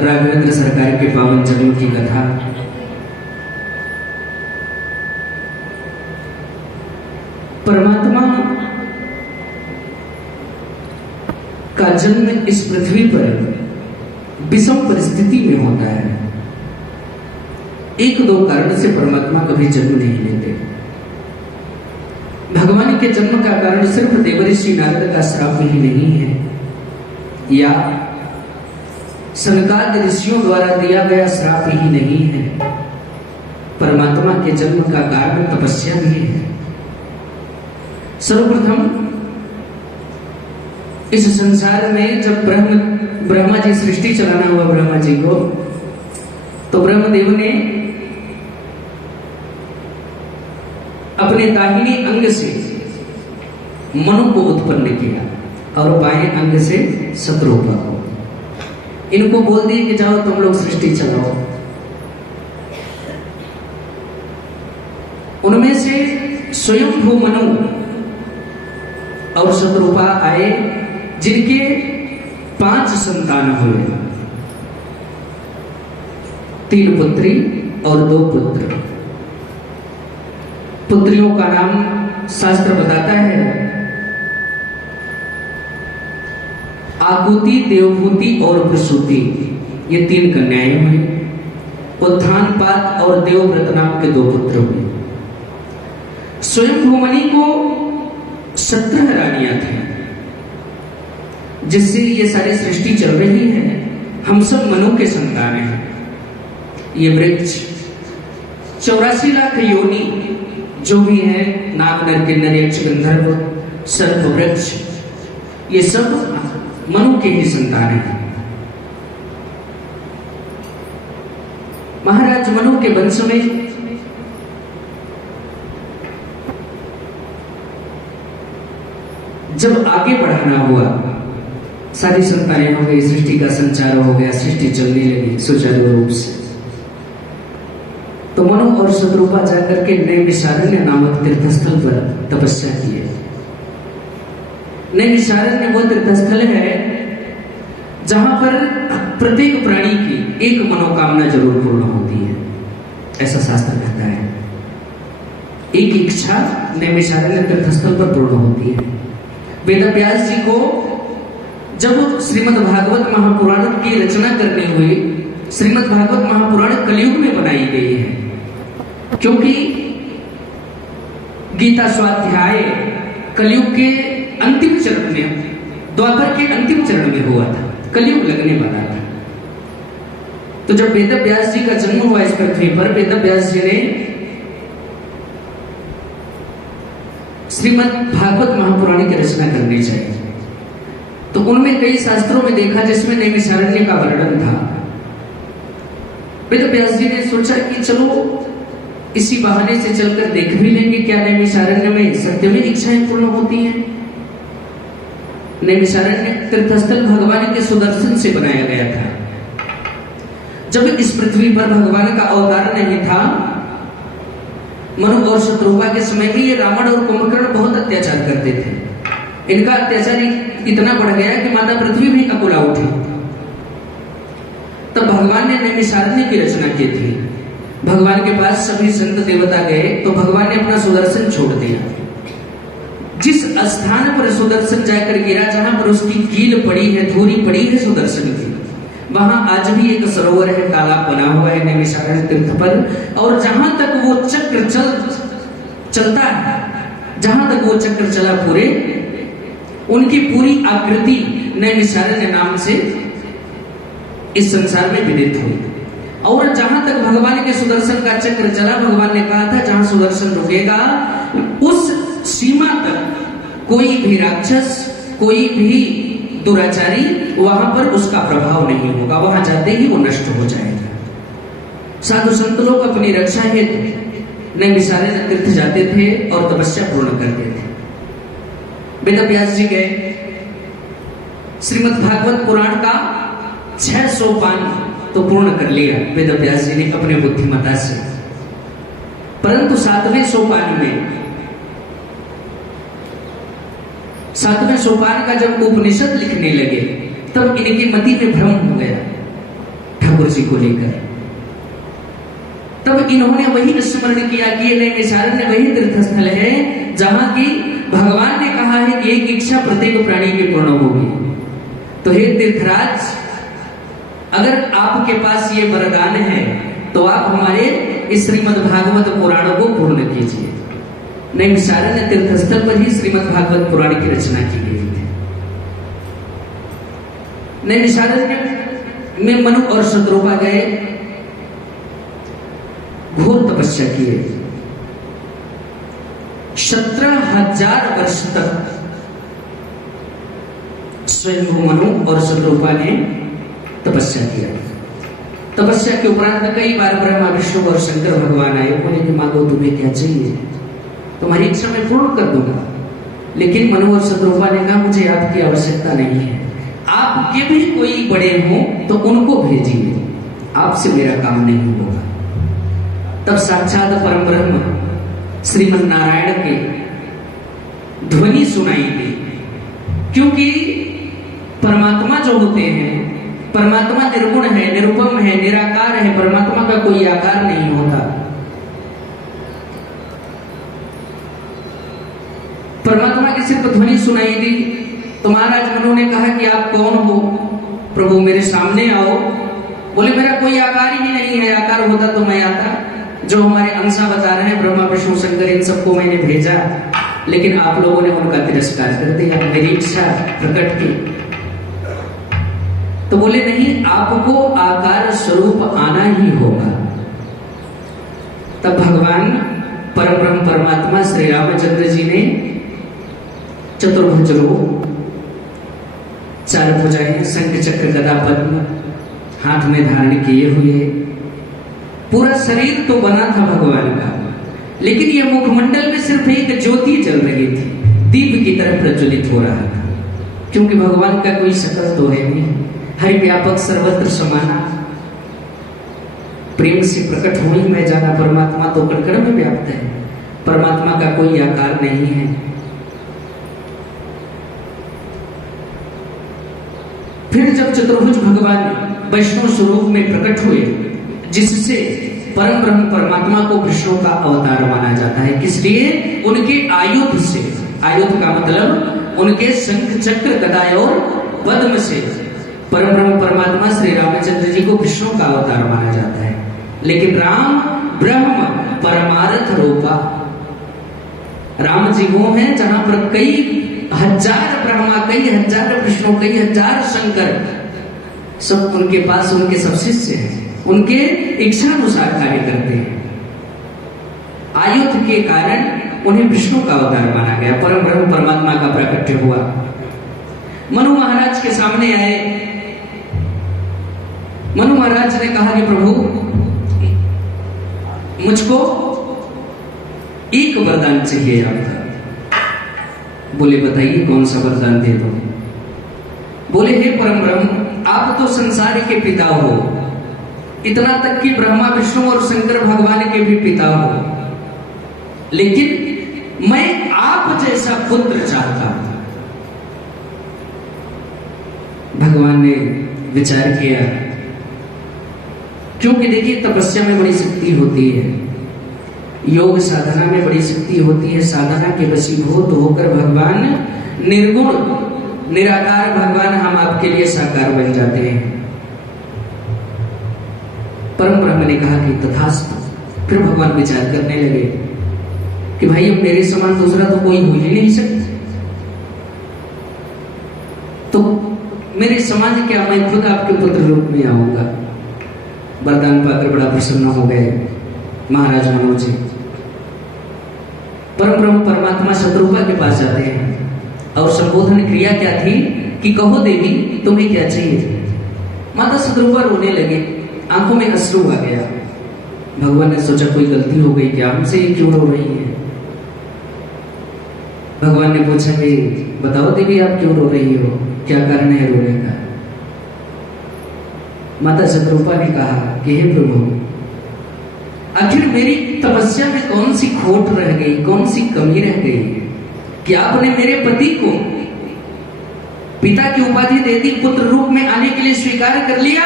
राघवेंद्र सरकार के पावन चरणों की कथा। परमात्मा का जन्म इस पृथ्वी पर विषम परिस्थिति में होता है। एक दो कारण से परमात्मा कभी जन्म नहीं लेते। भगवान के जन्म का कारण सिर्फ देवर्षि नारद का श्राप ही नहीं है या सनकादि ऋषियों द्वारा दिया गया श्राप ही नहीं है। परमात्मा के जन्म का कारण तपस्या भी है। सर्वप्रथम इस संसार में जब ब्रह्मा जी सृष्टि चलाना हुआ ब्रह्मा जी को, तो ब्रह्मदेव ने अपने दाहिने अंग से मनु को उत्पन्न किया और बाएं अंग से शत्रुपा को। इनको बोल दिए कि जाओ तुम लोग सृष्टि चलाओ। उनमें से स्वयं भू मनु और शत्रुपा आए, जिनके 5 संतान हुए, 3 पुत्री और 2 पुत्र। पुत्रियों का नाम शास्त्र बताता है आकुति, देवभूति और प्रसूति। ये 3 कन्याएं हुई। उत्थानपाद और देवव्रत नाम के 2 पुत्र हुए। स्वयं भूमनि को 17 रानियां थी, जिससे ये सारी सृष्टि चल रही है। हम सब मनु के संतान हैं। ये वृक्ष 84 लाख योनि जो भी है, नाग नर किन्नर यक्ष गंधर्व सर्प वृक्ष, ये सब मनु के ही संतान हैं। महाराज मनु के वंश में जब आगे बढ़ाना हुआ, सारी संतानें हो गई, सृष्टि का संचार हो गया, सृष्टि चलने लगी सुचारू रूप से, तो मनु और शत्रुपा जाकर के नैमिषारण्य नामक तीर्थस्थल पर तपस्या की है। नैमिषारण्य वो तीर्थस्थल है जहां पर प्रत्येक प्राणी की एक मनोकामना जरूर पूर्ण होती है, ऐसा शास्त्र कहता है। एक इच्छा नैमिषारण्य तीर्थस्थल पर पूर्ण होती है। वेदव्यास जी को जब श्रीमद् भागवत महापुराण की रचना करनी हुई, श्रीमद् भागवत महापुराण कलयुग में बनाई गई है, क्योंकि गीता स्वाध्याय कलयुग के अंतिम चरण में, द्वापर के अंतिम चरण में हुआ था, कलयुग लगने वाला था। तो जब वेदव्यास जी का जन्म हुआ इस पृथ्वी पर, वेदव्यास जी ने श्रीमद् भागवत महापुराण की रचना करनी चाहिए। तो उनमें कई शास्त्रों में देखा जिसमें नैमिषारण्य का वर्णन था। वेदव्यास जी ने सोचा कि चलो इसी बहाने से चलकर देख भी लेंगे क्या नैमिषारण्य में सत्य में इच्छाएं पूर्ण होती हैं। नैमिषारण्य तीर्थस्थल भगवान के सुदर्शन से बनाया गया था। जब इस पृथ्वी पर भगवान का अवतार नहीं था, मनु और शत्रुपा के समय में ये रावण और कुंभकर्ण बहुत अत्याचार करते थे। इनका अत्याचार इतना बढ़ गया कि माता पृथ्वी भी अकुला उठी। तब भगवान ने नैमिषारण्य की रचना की थी। भगवान के पास सभी संत देवता गए तो भगवान ने अपना सुदर्शन छोड़ दिया। जिस स्थान पर सुदर्शन जाकर गिरा, जहां पर उसकी कील पड़ी है, धूरी पड़ी है सुदर्शन की, वहां आज भी एक सरोवर है, तालाब बना हुआ है नैमिषारण्य तीर्थ पर। और जहां तक वो चक्र चलता है, जहां तक वो चक्र चला पूरे, उनकी पूरी आकृति नैमिषारण्य नाम से इस संसार में विदित हुई। और जहां तक भगवान के सुदर्शन का चक्र चला, भगवान ने कहा था जहां सुदर्शन रुकेगा उस सीमा तक कोई भी राक्षस, कोई भी दुराचारी वहां पर उसका प्रभाव नहीं होगा, वहां जाते ही वो नष्ट हो जाएगा। साधु संत लोग अपनी रक्षा हेतु नैमिषारण्य तीर्थ जाते थे और तपस्या पूर्ण करते थे। वेदव्यास जी गए, श्रीमद् भागवत पुराण का 6 सोपान तो पूर्ण कर लिया वेदव्यास जी ने अपने बुद्धिमता से, परंतु 7वें सोपान का जब उपनिषद लिखने लगे, तब इनकी मति में भ्रम हो गया। ठाकुर जी को लेकर। तब इन्होंने वही स्मरण किया कि नैमिषारण्य वही तीर्थस्थल है जहां की भगवान ने कहा है कि एक इच्छा प्रत्येक प्राणी की पूर्ण होगी। तो हे तीर्थराज, अगर आपके पास ये वरदान है तो आप हमारे इस श्रीमद् भागवत पुराण को पूर्ण कीजिए। नैमिषारण्य तीर्थस्थल पर ही श्रीमद् भागवत पुराण की रचना की गई थी। नैमिषारण्य में मनु और शत्रुपा गए, घोर तपस्या किए। 17,000 वर्ष तक स्वयं मनु और शत्रुपा ने तपस्या किया। तपस्या के उपरांत कई बार ब्रह्मा विष्णु और शंकर भगवान आए, बोले कि मांगो तुम्हें क्या चाहिए, तुम्हारी इच्छा मैं पूर्ण कर दूंगा। लेकिन मनु और शत्रुपा ने कहा मुझे आपकी आवश्यकता नहीं है, आपके भी कोई बड़े हों तो उनको भेजिए, आपसे मेरा काम नहीं होगा। तब साक्षात परम ब्रह्म श्रीमन नारायण के ध्वनि सुनाई दी। क्योंकि परमात्मा जो होते हैं, परमात्मा निर्गुण है, निरुपम है, निराकार है, परमात्मा का कोई आकार नहीं होता। परमात्मा की सिर्फ ध्वनि सुनाई दी। तो महाराज मनु ने कहा कि आप कौन हो प्रभु, मेरे सामने आओ। बोले मेरा कोई आकार ही नहीं है, आकार होता तो मैं आता। जो हमारे अंशा बता रहे हैं ब्रह्मा विष्णु शंकर, इन सबको मैंने भेजा, लेकिन आप लोगों ने उनका तिरस्कार कर दिया, मेरी इच्छा प्रकट की। तो बोले नहीं, आपको आकार स्वरूप आना ही होगा। तब भगवान परम ब्रह्म परमात्मा श्री रामचंद्र जी ने चतुर्भुज रूप, 4 भुजाएं, शंख चक्र गदा पद्म हाथ में धारण किए हुए, पूरा शरीर तो बना था भगवान का, लेकिन यह मुखमंडल में सिर्फ एक ज्योति जल रही थी, दीप की तरह प्रज्वलित हो रहा था। क्योंकि भगवान का कोई शकल तो है नहीं, हरि व्यापक सर्वत्र समाना, प्रेम से प्रकट हो ही मैं जाना। परमात्मा तो कण कण में व्याप्त है, परमात्मा का कोई आकार नहीं है। फिर जब चतुर्भुज भगवान वैष्णव स्वरूप में प्रकट हुए, जिससे परम ब्रह्म परमात्मा को विष्णु का अवतार माना जाता है, किस लिए? उनके आयुध से, आयुध का मतलब उनके शंख चक्र गदा और पद्म से परम ब्रह्म परमात्मा श्री रामचंद्र जी को विष्णु का अवतार माना जाता है। लेकिन राम ब्रह्म परमार्थ रूपा, राम जी वो हैं जहां पर कई हजार ब्रह्मा, कई हजार विष्णु, कई हजार शंकर, सब उनके पास उनके सब शिष्य हैं, उनके इच्छानुसार कार्य करते हैं। आयुध के कारण उन्हें विष्णु का अवतार माना गया, परम ब्रह्म परमात्मा का प्राकट्य हुआ। मनु महाराज के सामने आए। मनु महाराज ने कहा कि प्रभु मुझको एक वरदान चाहिए आपका। बोले बताइए कौन सा वरदान दे दो। बोले हे परम ब्रह्म, आप तो संसार के पिता हो, इतना तक कि ब्रह्मा विष्णु और शंकर भगवान के भी पिता हो, लेकिन मैं आप जैसा पुत्र चाहता हूं। भगवान ने विचार किया, क्योंकि देखिए तपस्या में बड़ी शक्ति होती है, योग साधना में बड़ी शक्ति होती है। साधना के वशीभूत होकर भगवान निर्गुण निराकार भगवान हम आपके लिए साकार बन जाते हैं। परम ब्रह्म ने कहा कि तथास्तु। फिर भगवान विचार करने लगे कि भाई अब मेरे समान दूसरा तो कोई हो ही नहीं सकता, तो मेरे समान क्या, मैं खुद आपके पुत्र रूप में आऊंगा। वरदान पाकर बड़ा प्रसन्न हो गए महाराज मनु जी। परम ब्रह्म परमात्मा शत्रुपा के पास जाते हैं और संबोधन क्रिया क्या थी कि कहो देवी तुम्हें क्या चाहिए। माता शत्रुपा रोने लगे, आंखों में अश्रु आ गया। भगवान ने सोचा कोई गलती हो गई क्या, हमसे ये क्यों रो रही है। भगवान ने पूछा कि बताओ देवी आप क्यों रो रही हो, क्या कारण है रोने का। माता शत्रुपा ने कहा कि हे प्रभु, आखिर मेरी तपस्या में कौन सी खोट रह गई, कौन सी कमी रह गई कि आपने मेरे पति को पिता की उपाधि दे दी, पुत्र रूप में आने के लिए स्वीकार कर लिया,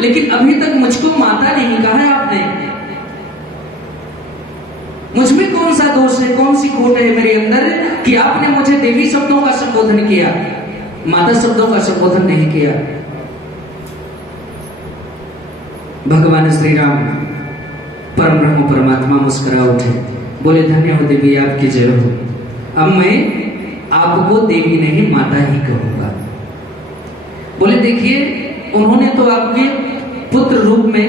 लेकिन अभी तक मुझको माता नहीं कहा है आपने। मुझमें कौन सा दोष है, कौन सी खोट है मेरे अंदर कि आपने मुझे देवी शब्दों का संबोधन किया, माता शब्दों का संबोधन नहीं किया। भगवान श्री राम परम ब्रह्म परमात्मा मुस्कुरा उठे, बोले धन्य हो देवी, आपकी जय हो। अब मैं आपको देवी नहीं माता ही कहूंगा। बोले देखिए, उन्होंने तो आपके पुत्र रूप में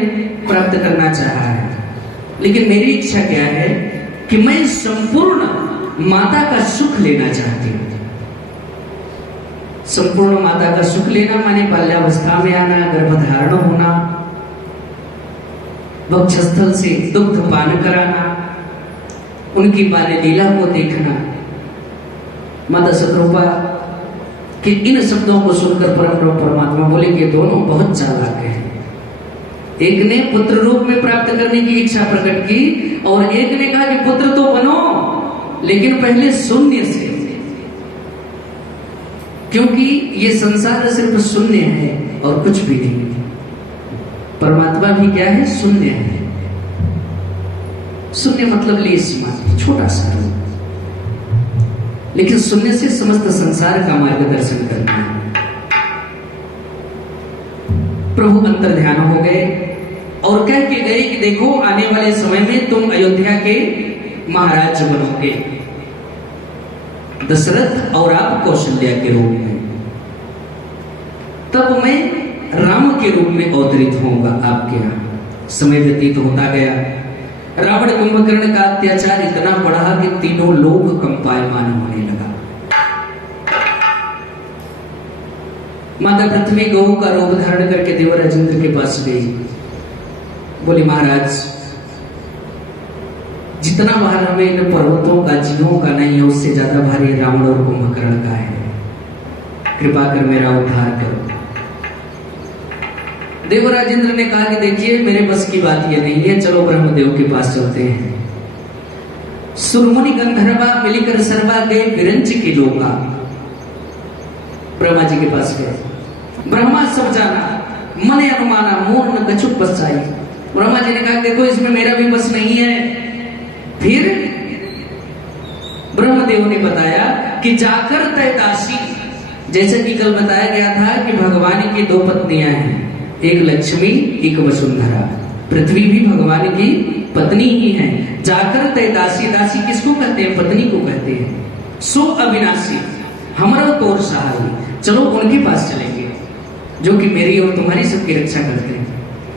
प्राप्त करना चाहा है, लेकिन मेरी इच्छा क्या है कि मैं संपूर्ण माता का सुख लेना चाहती हूं। संपूर्ण माता का सुख लेना माने बाल्यावस्था में आना, गर्भधारण होना, वक्षस्थल से दुग्ध पान कराना, उनकी बाल्य लीला को देखना। माता शतरूपा कि इन शब्दों को सुनकर परम परमात्मा बोले कि दोनों बहुत चालाक हैं। एक ने पुत्र रूप में प्राप्त करने की इच्छा प्रकट की और एक ने कहा कि पुत्र तो बनो, लेकिन पहले शून्य से, क्योंकि ये संसार सिर्फ शून्य है और कुछ भी नहीं। परमात्मा भी क्या है? शून्य है। शून्य मतलब लेस मात्र, छोटा सा, लेकिन शून्य से समस्त संसार का मार्गदर्शन करना है। प्रभु अंतर ध्यान हो गए और कह के गए कि देखो आने वाले समय में तुम अयोध्या के महाराज बनोगे, दशरथ और आप कौशल्या के रूप में। तब मैं राम के रूप में अवतरित होऊंगा आपके यहां। समय व्यतीत होता गया। रावण कुंभकर्ण का अत्याचार इतना बढ़ा कि तीनों लोग कंपायमान होने लगा। माता पृथ्वी गौ का रूप धारण करके देवराज इंद्र के पास गई। बोली महाराज, जितना भार हमें इन पर्वतों का, जीवों का नहीं है, उससे ज्यादा भारी रावण और कुंभकर्ण का है। कृपा कर मेरा उद्धार करो। देवराज इंद्र ने कहा कि देखिए मेरे बस की बात ये नहीं है, चलो ब्रह्मदेव के पास चलते हैं। सुरमुनि गंधर्वा मिलकर सर्वा गए विरंच की लोका। ब्रह्मा जी के पास गए। ब्रह्मा सब जाना, मन अनुमाना, मोर न कछुक बसाई। ब्रह्मा जी ने कहा देखो इसमें मेरा भी बस नहीं है। फिर ब्रह्मदेव ने बताया कि जाकर तय दासी, जैसे कि कल बताया गया था कि भगवान की दो पत्नियां हैं, एक लक्ष्मी एक वसुंधरा। पृथ्वी भी भगवान की पत्नी ही है। जाकर तय दासी, दासी किसको कहते हैं? पत्नी को कहते हैं। सो अविनाशी हमारा तोर सहाय, चलो उनके पास चलेंगे जो कि मेरी और तुम्हारी सबकी रक्षा करते हैं।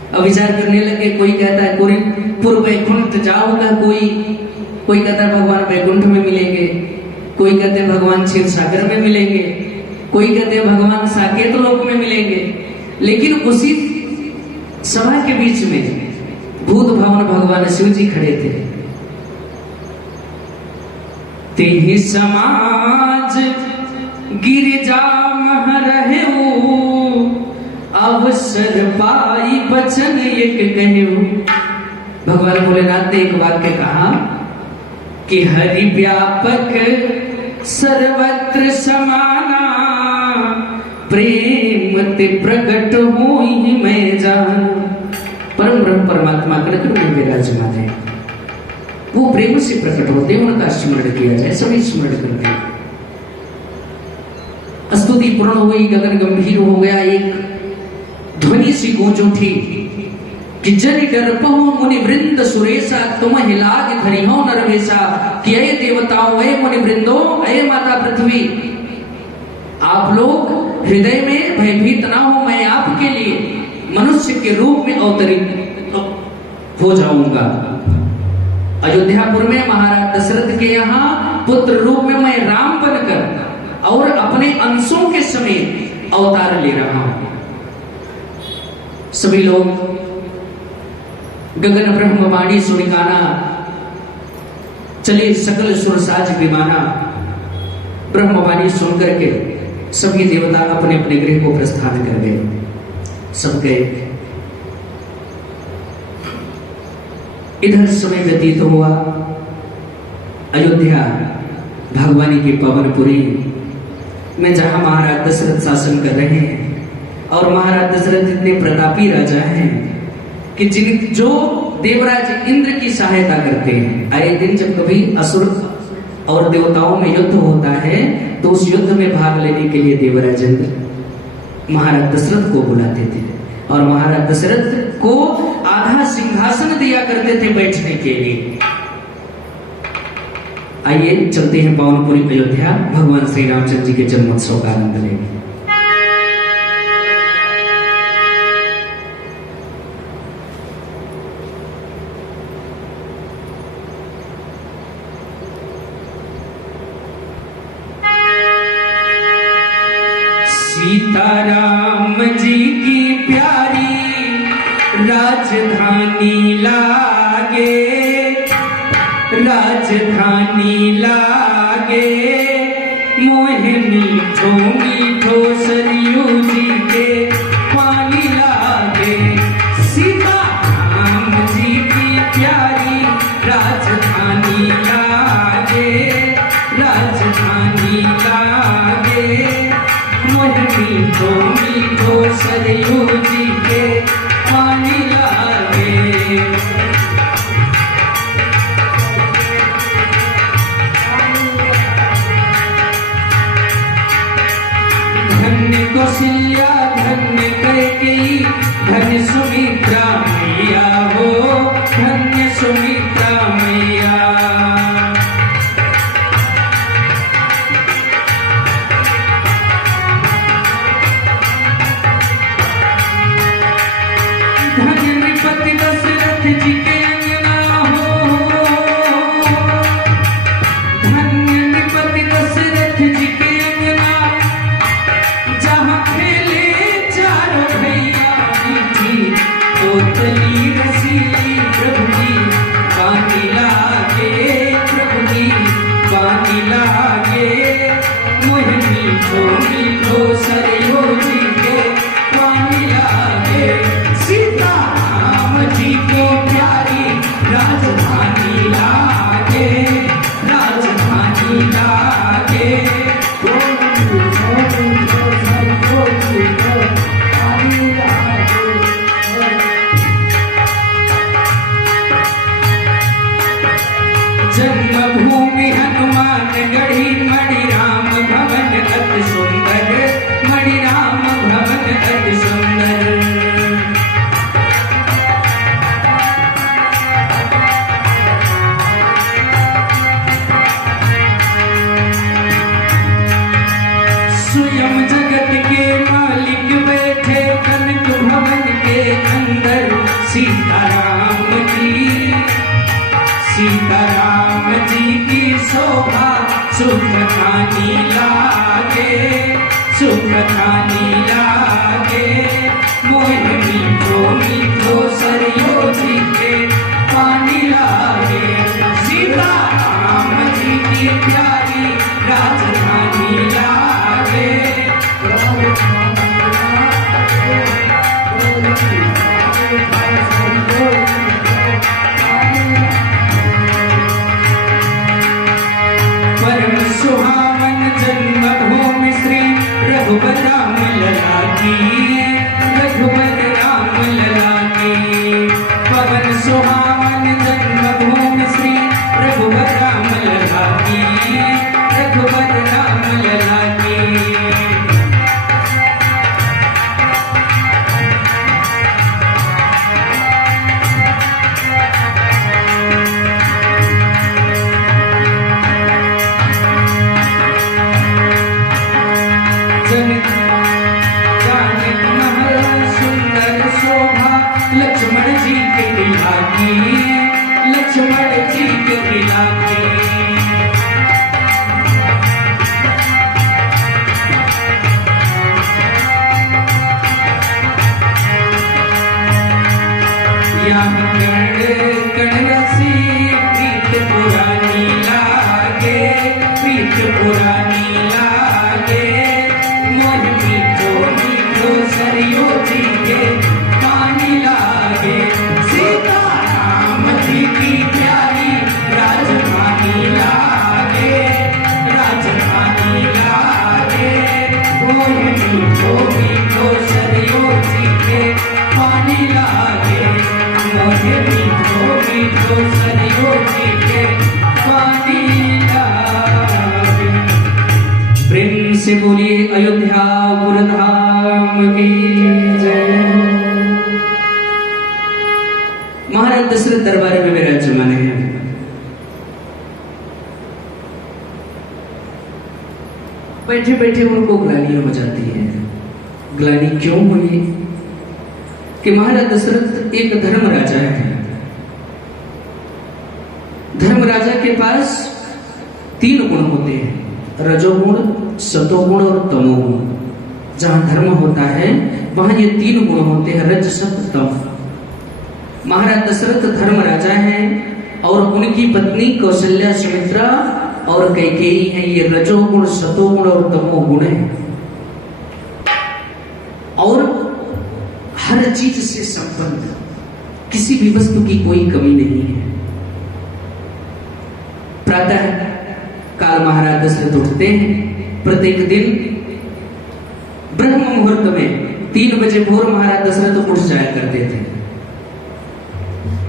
अब विचार करने लगे। कोई कहता है कोई पूर्व वैकुंठ जाओगा, कोई कहता है भगवान वैकुंठ में मिलेंगे, कोई कहते हैं भगवान क्षीर सागर में मिलेंगे, कोई कहते हैं भगवान साकेत लोक में मिलेंगे। लेकिन उसी सभा के बीच में भूत भवन भगवान शिव जी खड़े थे। तेहि समाज गिरिजा मह रहे, अवसर पाई बचन एक कहू। भगवान भोलेनाथ ने एक वाक्य कहा कि हरि व्यापक सर्वत्र समाना, प्रेम ते प्रकट होई मैं जान। परम ब्रह्म परमात्मा कण में विराजमान है, वो प्रेम से प्रकट होते हैं, उनका स्मरण किया जाए, सभी स्मरण करते हैं। स्तुति पूर्ण हुई, गगन गंभीर हो गया। एक ध्वनि सी गूंज उठी कि जन डरपहु मुनि वृंद सुरेशा, तुम हिलाग धरिहो नरवेशा। कि अये देवताओं, अये मुनि वृंदो, अये माता पृथ्वी, आप लोग हृदय में भयभीत ना हो। मैं आपके लिए मनुष्य के रूप में अवतरित हो जाऊंगा। अयोध्यापुर में महाराज दशरथ के यहाँ पुत्र रूप में मैं राम बनकर और अपने अंशों के समेत अवतार ले रहा हूं। सभी लोग गगन ब्रह्मवाणी सुनिकाना, चले सकल सुरसाज विमाना। ब्रह्मवाणी सुनकर के सभी देवता अपने अपने गृह को प्रस्थान कर गए। सब गए। इधर समय व्यतीत हुआ। अयोध्या भगवानी की पवनपुरी में जहां महाराज दशरथ शासन कर रहे हैं, और महाराज दशरथ इतने प्रतापी राजा हैं कि जिन जो देवराज इंद्र की सहायता करते हैं। आए दिन जब कभी असुर और देवताओं में युद्ध होता है तो उस युद्ध में भाग लेने के लिए देवराज इंद्र महाराज दशरथ को बुलाते थे और महाराज दशरथ को आधा सिंहासन दिया करते थे बैठने के लिए। आइए चलते हैं पावनपुरी अयोध्या, भगवान श्री रामचंद्र जी के जन्मोत्सव का आनंद लेंगे। सीताराम जी की प्यारी राजधानी लागे, राजधानी लागे, मोहे मीठो मीठो सरयू जी के पानी लागे। सीताराम जी की प्यारी राजधानी लागे, राजधानी लागे, मोहे मीठो मीठो सरयू जी के पानी लागे। धन्य कौशल्या धन्य कैकेयी धन्य सुमित्रा मैया हो, धन्य सुमित्रा मैया। धन्य नृपति दशरथ जी के अंगना हो, धन्य नृपति दशरथ जी के अंगना, जहाँ खेले चारों भैया मीठी तोतली रसीली प्रभु जी पानी लागे, प्रभु जी पानी लागे, मोहे मीठो मीठो सरयू जी के पानी लागे। सीताराम जी को प्यारी राजधानी लागे, राजधानी लागे, जन्मभूमि हनुमान गढ़ी मणि राम भवन अति सुंदर, मणि राम भवन अति सुंदर। स्वयं जगत के मालिक बैठे कनक भवन के अंदर, सीताराम जी, सीताराम जी की शोभा सुखदानी लागे, सुखदानी लागे, मोहे मीठो मीठो सरयू जी के पानी लागे। सीताराम जी की प्यारी राजधानी लागे, परम सुहावन जन्मभूमि श्री रघुबर राम लला की, रघुबर राम लला की। पवन सुहावन जन्मभूमि श्री रघुबर राम लला की, रघुबर राम लला की। जानक महल सुंदर शोभा लक्ष्मण जी के दिला की, लक्ष्मण जी के दिला की। यहाँ कण रसी प्रीत पुरानी लागे, प्रीत पुरानी लागे, मोहे मीठो मीठो सरयू जी के पानी लागे। सीताराम जी की प्यारी राजधानी लागे, राजधानी लागे, मोहे मीठो मीठो सरयू मोहे मीठो मीठो सरियो मीठे पानी लागे। प्रेम से बोलिए अयोध्या गुरुधाम की जय। महाराज दशरथ दरबार में विराजमान है। बैठे बैठे उनको ग्लानियां हो जाती है। ग्लानि क्यों हुई कि महाराज दशरथ एक धर्म राजा है। धर्म राजा के पास 3 गुण होते हैं, रजोगुण, सतोगुण और तमोगुण। जहां धर्म होता है वहां ये 3 गुण होते हैं, रज सत तम। महाराज दशरथ धर्म राजा हैं और उनकी पत्नी कौशल्या सुमित्रा और कैकेयी है। ये रजोगुण, सतोगुण और तमोगुण है और हर चीज से संबंध, किसी भी वस्तु की कोई कमी नहीं है। प्रातः काल महाराज दशरथ उठते हैं। प्रत्येक दिन ब्रह्म मुहूर्त में 3 बजे भोर महाराज दशरथ उठ जाया करते थे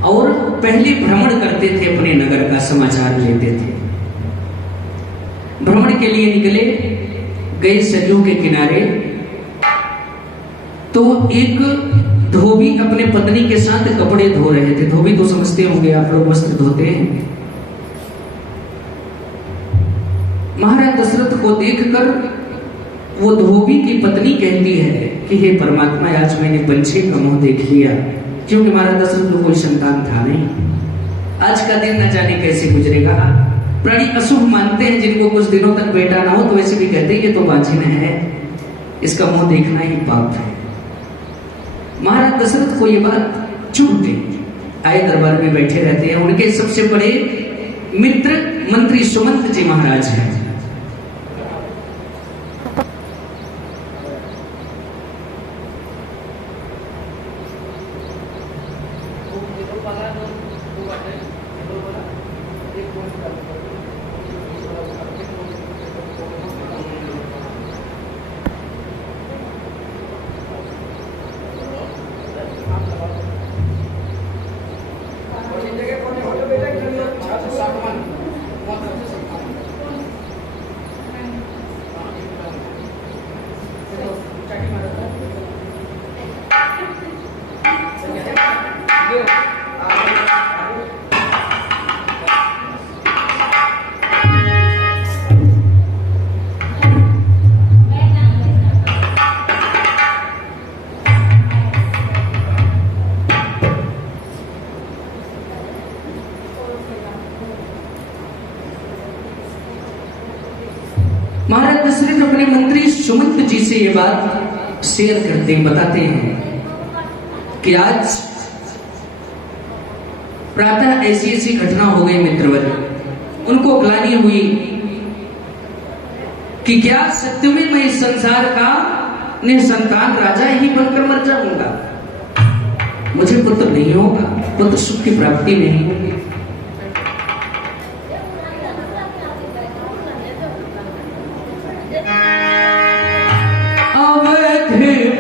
और पहले भ्रमण करते थे, अपने नगर का समाचार लेते थे। भ्रमण के लिए निकले, गए सरयू के किनारे, तो एक धोबी अपने पत्नी के साथ कपड़े धो रहे थे। धोबी तो समझते होंगे आप लोग, वस्त्र धोते हैं। महाराज दशरथ को देखकर वो धोबी की पत्नी कहती है कि हे परमात्मा, आज मैंने बंछे का मुंह देख लिया, क्योंकि महाराज दशरथ को कोई संतान था नहीं। आज का दिन न जाने कैसे गुजरेगा। प्राणी अशुभ मानते हैं, जिनको कुछ दिनों तक बेटा ना हो तो वैसे भी कहते हैं ये तो बांझिन है, इसका मुंह देखना ही पाप है। महाराज दशरथ को ये बात चुभ गई। आए दरबार में बैठे रहते हैं। उनके सबसे बड़े मित्र मंत्री सुमंत जी महाराज हैं। महाराज दशरथ अपने मंत्री सुमंत जी से ये बात शेयर करते हैं, बताते हैं कि आज प्रातः ऐसी ऐसी घटना हो गई मित्रवर। उनको ग्लानि हुई कि क्या सत्य में मैं इस संसार का निसंतान राजा ही बनकर मर जाऊंगा। मुझे पुत्र नहीं होगा, पुत्र सुख की प्राप्ति नहीं होगी।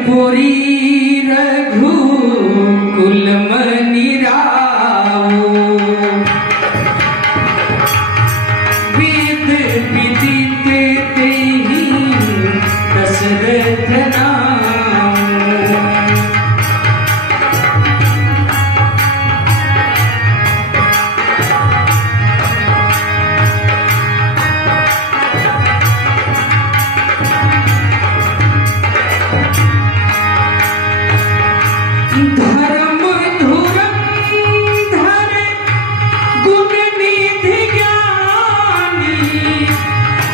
पुरी रघु कुल मनि रावो, वेद विदित तेहि दशरथ नाम। धर्म धुरंधर गुण निधि ज्ञानी,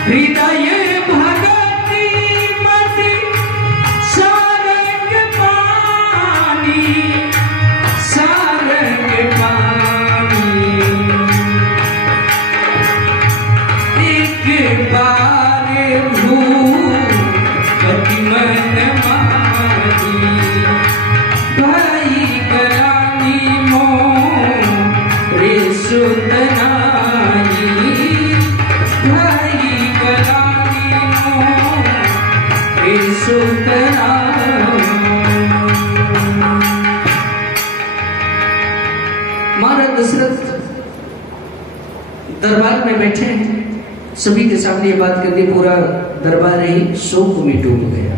हृदय भगति मति सारंग पानी, सारंग पानी। एक बार भूपति मन मानी, भाई महाराज दशरथ दरबार में बैठे हैं, सभी के सामने ये बात कर दी, पूरा दरबार ही शोक में डूब गया।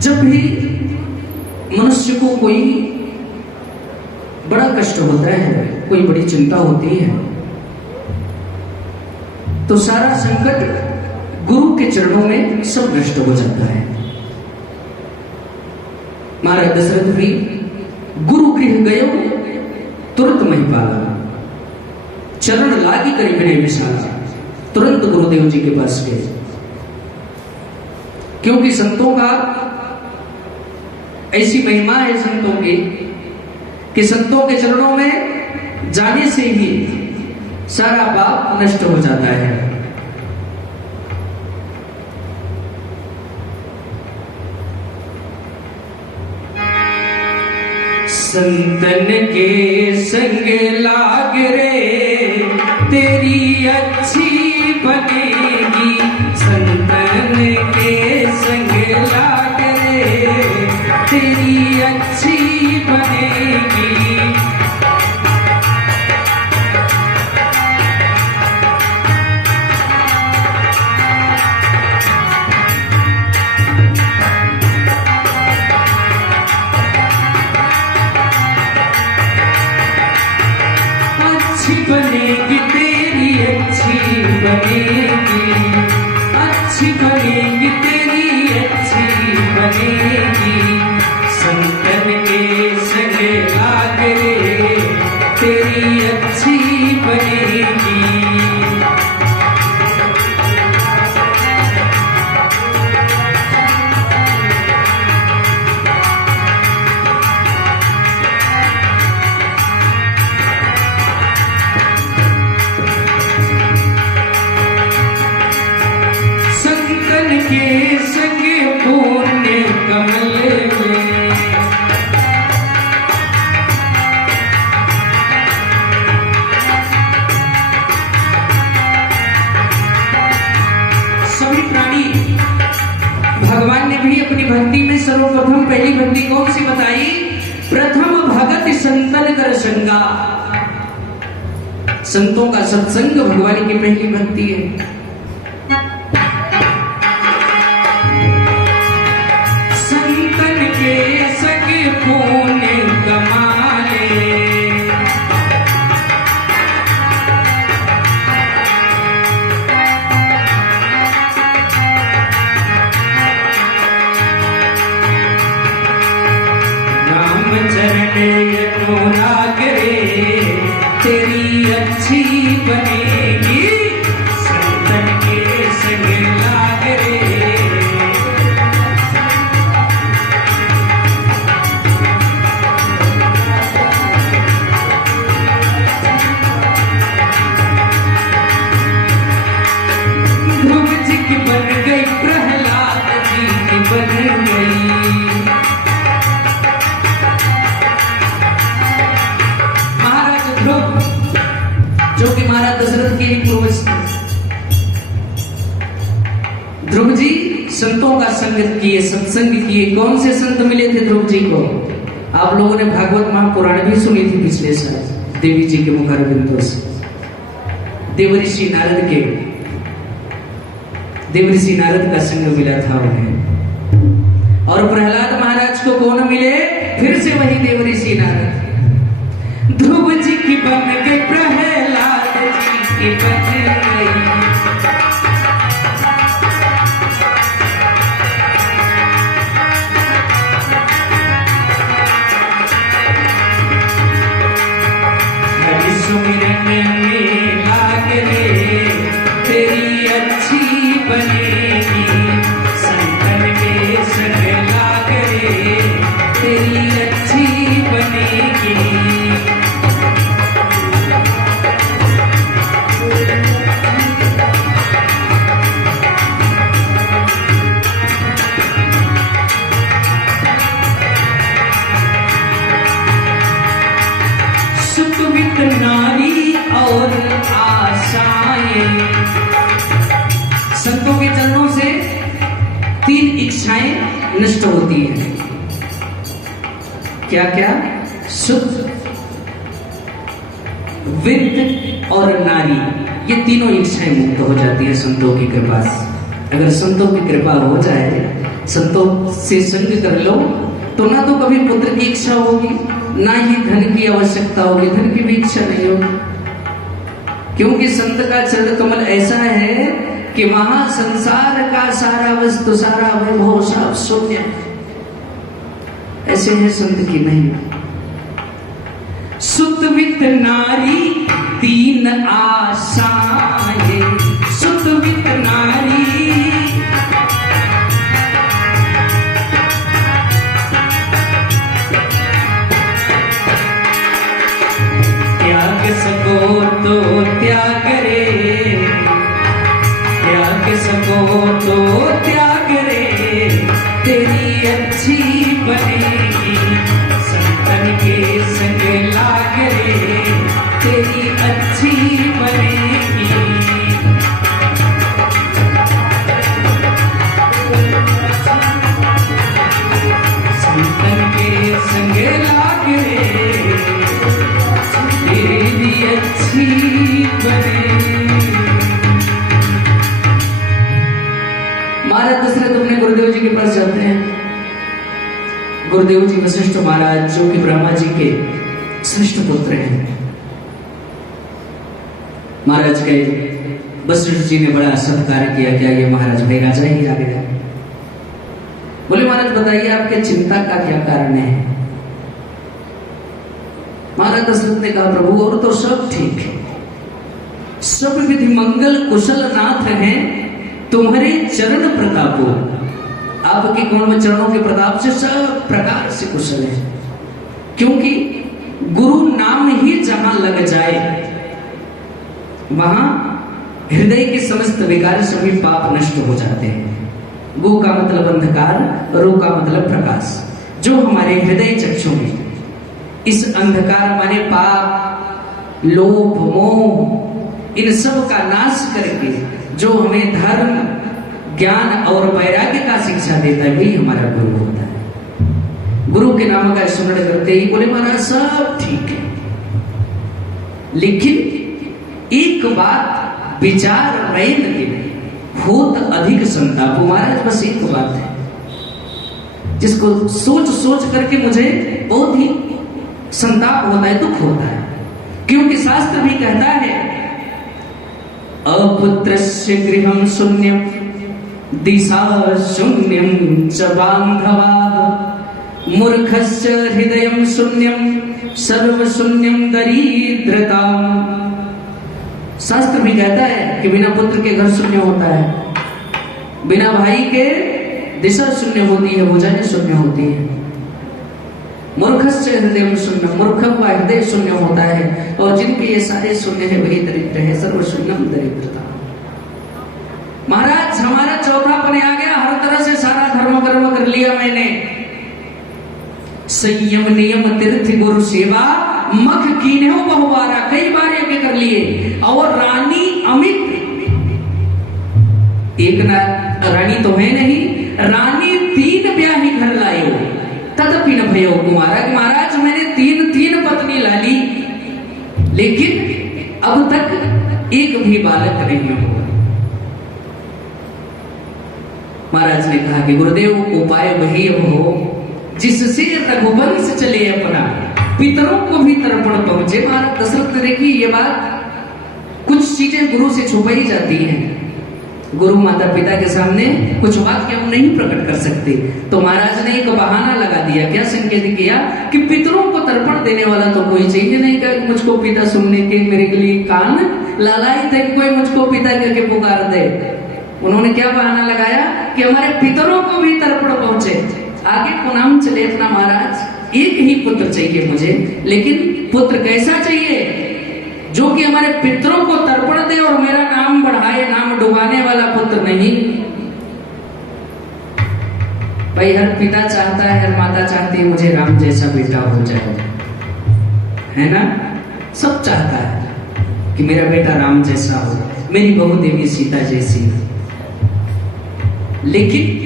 जब भी मनुष्य को कोई बड़ा कष्ट होता है, कोई बड़ी चिंता होती है, तो सारा संकट गुरु के चरणों में सब नष्ट हो जाता है। महाराज दशरथ भी गुरु गृह गयो तुरंत महिपाला, चरण लागी करी विनय विशाला, तुरंत गुरुदेव जी के पास गए। क्योंकि संतों का ऐसी महिमा है संतों की कि संतों के चरणों में जाने से ही सारा पाप नष्ट हो जाता है। संतन के संग लाग रे तेरी अच्छी बनेगी, संतन के संग लाग रे तेरी अच्छी बनेगी। बनेगी तेरी अच्छी बनेगी, अच्छी बनेगी तेरी अच्छी बनेगी। संतन के संग लाग रे तेरी अच्छी बनेगी। के संग पुण्य कमल में सभी प्राणी, भगवान ने भी अपनी भक्ति में सर्वप्रथम पहली भक्ति कौन सी बताई? प्रथम भगत संतन कर संगा, संतों का सत्संग भगवान की पहली भक्ति है। पुण्य कमाले राम चरण अनुराग रे तेरी अच्छी बनेगी, संतन के संग लाग रे। बन गई प्रहलाद जी की बन गई, महाराज ध्रुव जो कि महाराज दशरथ के पूर्वज, ध्रुव जी संतों का संगत किए, सत्संग किए। कौन से संत मिले थे ध्रुव जी को? आप लोगों ने भागवत महापुराण भी सुनी थी पिछले साल देवी जी के मुखारबिंदों से। देवऋषि नारद के, देवऋषि नारद का संग मिला था उन्हें। और प्रहलाद महाराज को कौन मिले? फिर से वही देवऋषि नारद। ध्रुव जी की बन गई प्रहलाद जी की बन गई, हरि सुमिरन में लाग रे तेरी अच्छी बनेगी, संतन के संग लाग रे तेरी अच्छी बनेगी। सुखवित नारी और आशाएं, संतों के चरणों से तीन इच्छाएं नष्ट होती हैं। क्या क्या? शुद्ध, वित्त और नारी, ये तीनों इच्छाएं मुक्त हो जाती है संतों की कृपा से। अगर संतों की कृपा हो जाए, संतों से संग कर लो, तो ना तो कभी पुत्र की इच्छा होगी, ना ही धन की आवश्यकता होगी, धन की भी इच्छा नहीं होगी। क्योंकि संत का चरण कमल ऐसा है कि वहां संसार का सारा वस्तु, सारा वैभव सब शून्य। ऐसे है संत की नहीं। शुद्ध वित्त नारी तीन आशाएं, शुद्ध वित्त नारी त्याग सको तो त्याग रे, त्याग सको तो त्याग रे, तेरी अच्छी बनेगी संतन के संग लाग रे, तेरी अच्छी बनेगी। संतन के संग लाग रे, तेरी अच्छी बनेगी। महाराज दशरथ अपने गुरुदेव जी के पास जाते हैं। गुरुदेव जी वशिष्ठ महाराज, जो कि ब्रह्मा जी के श्रेष्ठ पुत्र हैं, महाराज के वशिष्ठ जी ने बड़ा सत्कार किया। क्या ये महाराज भाई राजा ही आ गया? बोले महाराज बताइए आपके चिंता का क्या कारण है? महाराज दशरथ ने कहा प्रभु और तो सब ठीक है, सब विधि मंगल कुशल नाथ हैं, तुम्हारे चरण प्रतापो, आपके कौन चरणों के प्रताप से सब प्रकार से कुशल है। क्योंकि गुरु नाम ही जहां लग जाए, वहां हृदय के समस्त विकार, सभी पाप नष्ट हो जाते हैं। गु का मतलब अंधकार, रू का मतलब प्रकाश। जो हमारे हृदय चक्षु में इस अंधकार माने पाप, लोभ, मोह, इन सब का नाश करके जो हमें धर्म, ज्ञान और वैराग्य का शिक्षा देता है, वही हमारा गुरु होता है। गुरु के नाम का स्मरण करते ही बोले महाराज सब ठीक है, लेकिन एक बात विचार रैन के होत अधिक संताप। महाराज बस एक बात है जिसको सोच सोच करके मुझे बहुत ही संताप होता है, दुख होता है। क्योंकि शास्त्र भी कहता है अपुत्रस्य गृहं शून्यं दिशा शून्यं च बान्धवाः, मूर्खस्य हृदयं शून्यं सर्व शून्यं दरिद्रताम्। शास्त्र भी कहता है कि बिना पुत्र के घर शून्य होता है, बिना भाई के दिशा शून्य होती है, भुजाएं शून्य होती है। मूर्खस्य हृदयं शून्यं, मूर्ख का हृदय शून्य होता है, और जिनके ये सारे शून्य है वही दरिद्र है, सर्व शून्यम दरिद्रता। महाराज हमारा चौथापन आ गया, हर तरह से सारा धर्म कर्म कर लिया मैंने, संयम नियम तीर्थ गुरु सेवा मख कीने हो बहुबारा, कई बार यज्ञ कर लिए। और रानी अमित, एक ना रानी तो है नहीं, रानी 3 ब्याही घर लाए हो, तदपि न भयो कुमारा। महाराज मैंने 3 पत्नी ला ली, लेकिन अब तक एक भी बालक नहीं हुआ। महाराज ने कहा कि गुरुदेव उपाय वही हो जिससे रघुवंश चले अपना, पितरों को भी तर्पण पहुंचे। महाराज दशरथ ने देखी ये बात, कुछ चीजें गुरु से छुपाई जाती हैं, गुरु माता पिता के सामने कुछ बात हम नहीं प्रकट कर सकते। तो महाराज ने एक बहाना लगा दिया, क्या संकेत किया कि पितरों को तर्पण देने वाला तो कोई चाहिए नहीं, क्या मुझको पिता सुनने के मेरे लिए कान लालाई थे, कोई मुझको पिता करके पुकार दे। उन्होंने क्या बहाना लगाया कि हमारे पितरों को भी तर्पण पहुंचे। आगे पुनाम चले अपना महाराज, एक ही पुत्र चाहिए मुझे, लेकिन पुत्र कैसा चाहिए? जो कि हमारे पितरों को तर्पण दे और मेरा नाम बढ़ाए, नाम डुबाने वाला पुत्र नहीं। भाई हर पिता चाहता है, हर माता चाहती है मुझे राम जैसा बेटा हो जाए, है ना? सब चाहता है कि मेरा बेटा राम जैसा हो, मेरी बहू देवी सीता जैसी। लेकिन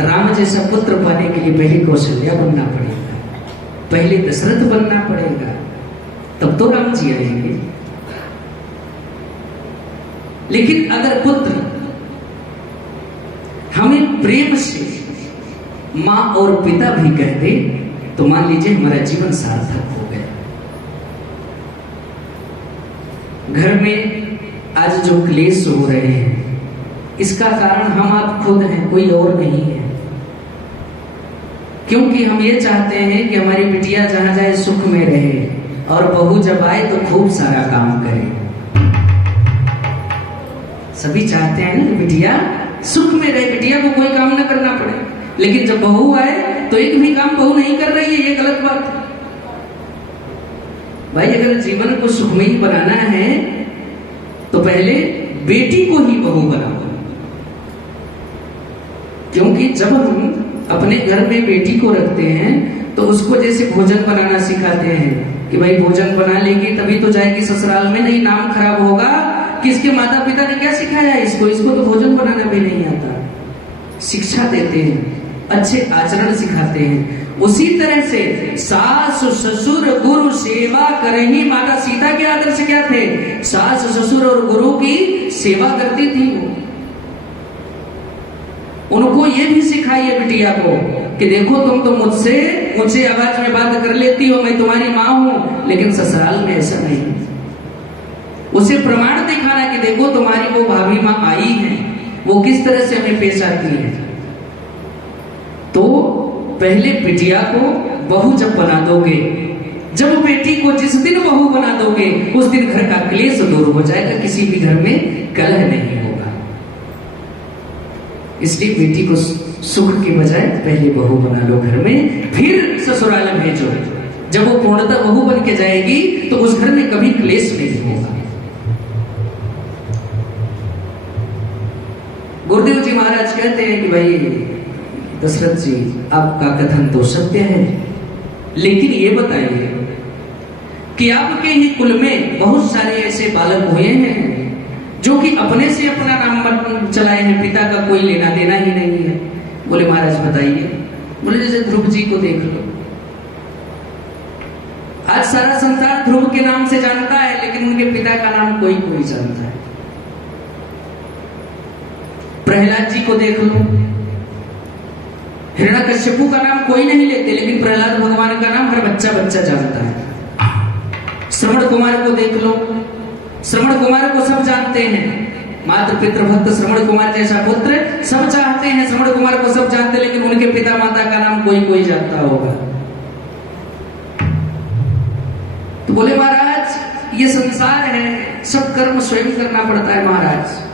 राम जैसा पुत्र पाने के लिए पहले कौशल्या बनना पड़ेगा। पहले दशरथ बनना पड़ेगा, तब तो राम जी आएंगे। लेकिन अगर पुत्र हमें प्रेम से मां और पिता भी कह दे तो मान लीजिए हमारा जीवन सार्थक हो गया। घर में आज जो क्लेश हो रहे हैं इसका कारण हम आप खुद हैं, कोई और नहीं है। क्योंकि हम ये चाहते हैं कि हमारी बिटिया जहां जाए सुख में रहे और बहू जब आए तो खूब सारा काम करे। सभी चाहते हैं ना बिटिया सुख में रहे, बिटिया को कोई काम ना करना पड़े। लेकिन जब बहू आए तो एक भी काम बहू नहीं कर रही है, ये गलत बात है। भाई अगर जीवन को सुखमयी बनाना है तो पहले बेटी को ही बहू बनाओ। क्योंकि जब हम अपने घर में बेटी को रखते हैं तो उसको जैसे भोजन बनाना सिखाते हैं कि भाई भोजन बना लेगी तभी तो जाएगी ससुराल में, नहीं नाम खराब होगा कि इसके माता पिता ने क्या सिखाया इसको तो भोजन बनाना भी नहीं आता। शिक्षा देते हैं, अच्छे आचरण सिखाते हैं। उसी तरह से सास ससुर गुरु सेवा करही। माता सीता के आदर्श क्या थे? सास ससुर और गुरु की सेवा करती थी वो। उनको ये भी सिखाइए बिटिया को कि देखो तुम तो मुझसे ऊंचे आवाज में बात कर लेती हो, मैं तुम्हारी माँ हूं, लेकिन ससुराल में ऐसा नहीं। उसे प्रमाण दिखाना कि देखो तुम्हारी वो भाभी माँ आई है, वो किस तरह से हमें पेश आती है। तो पहले बिटिया को बहू जब बना दोगे, जब बेटी को जिस दिन बहू बना दोगे उस दिन घर का क्लेश दूर हो जाएगा, किसी भी घर में कलह नहीं होगा। इसलिए बेटी को सुख की बजाय पहले बहू बना लो घर में, फिर ससुराल भेजो। जब वो पूर्णतः बहू बन के जाएगी तो उस घर में कभी क्लेश नहीं होगा। गुरुदेव जी महाराज कहते हैं कि भाई दशरथ जी आपका कथन तो सत्य है, लेकिन ये बताइए कि आपके ही कुल में बहुत सारे ऐसे बालक हुए हैं जो कि अपने से अपना नाम चलाए हैं, पिता का कोई लेना देना ही नहीं है। बोले महाराज बताइए। बोले जैसे ध्रुव जी को देख लो, आज सारा संसार ध्रुव के नाम से जानता है, लेकिन उनके पिता का नाम कोई कोई जानता है। प्रहलाद जी को देख लो, हिरण्यकश्यपु का नाम कोई नहीं लेते, लेकिन प्रहलाद भगवान का नाम हर बच्चा बच्चा जानता है। श्रवण कुमार को देख लो, श्रवण कुमार को सब जानते हैं, मातृ पितृ भक्त श्रवण कुमार जैसा पुत्र सब चाहते हैं, श्रवण कुमार को सब जानते, लेकिन उनके पिता माता का नाम कोई कोई जानता होगा। तो बोले महाराज ये संसार है, सब कर्म स्वयं करना पड़ता है महाराज।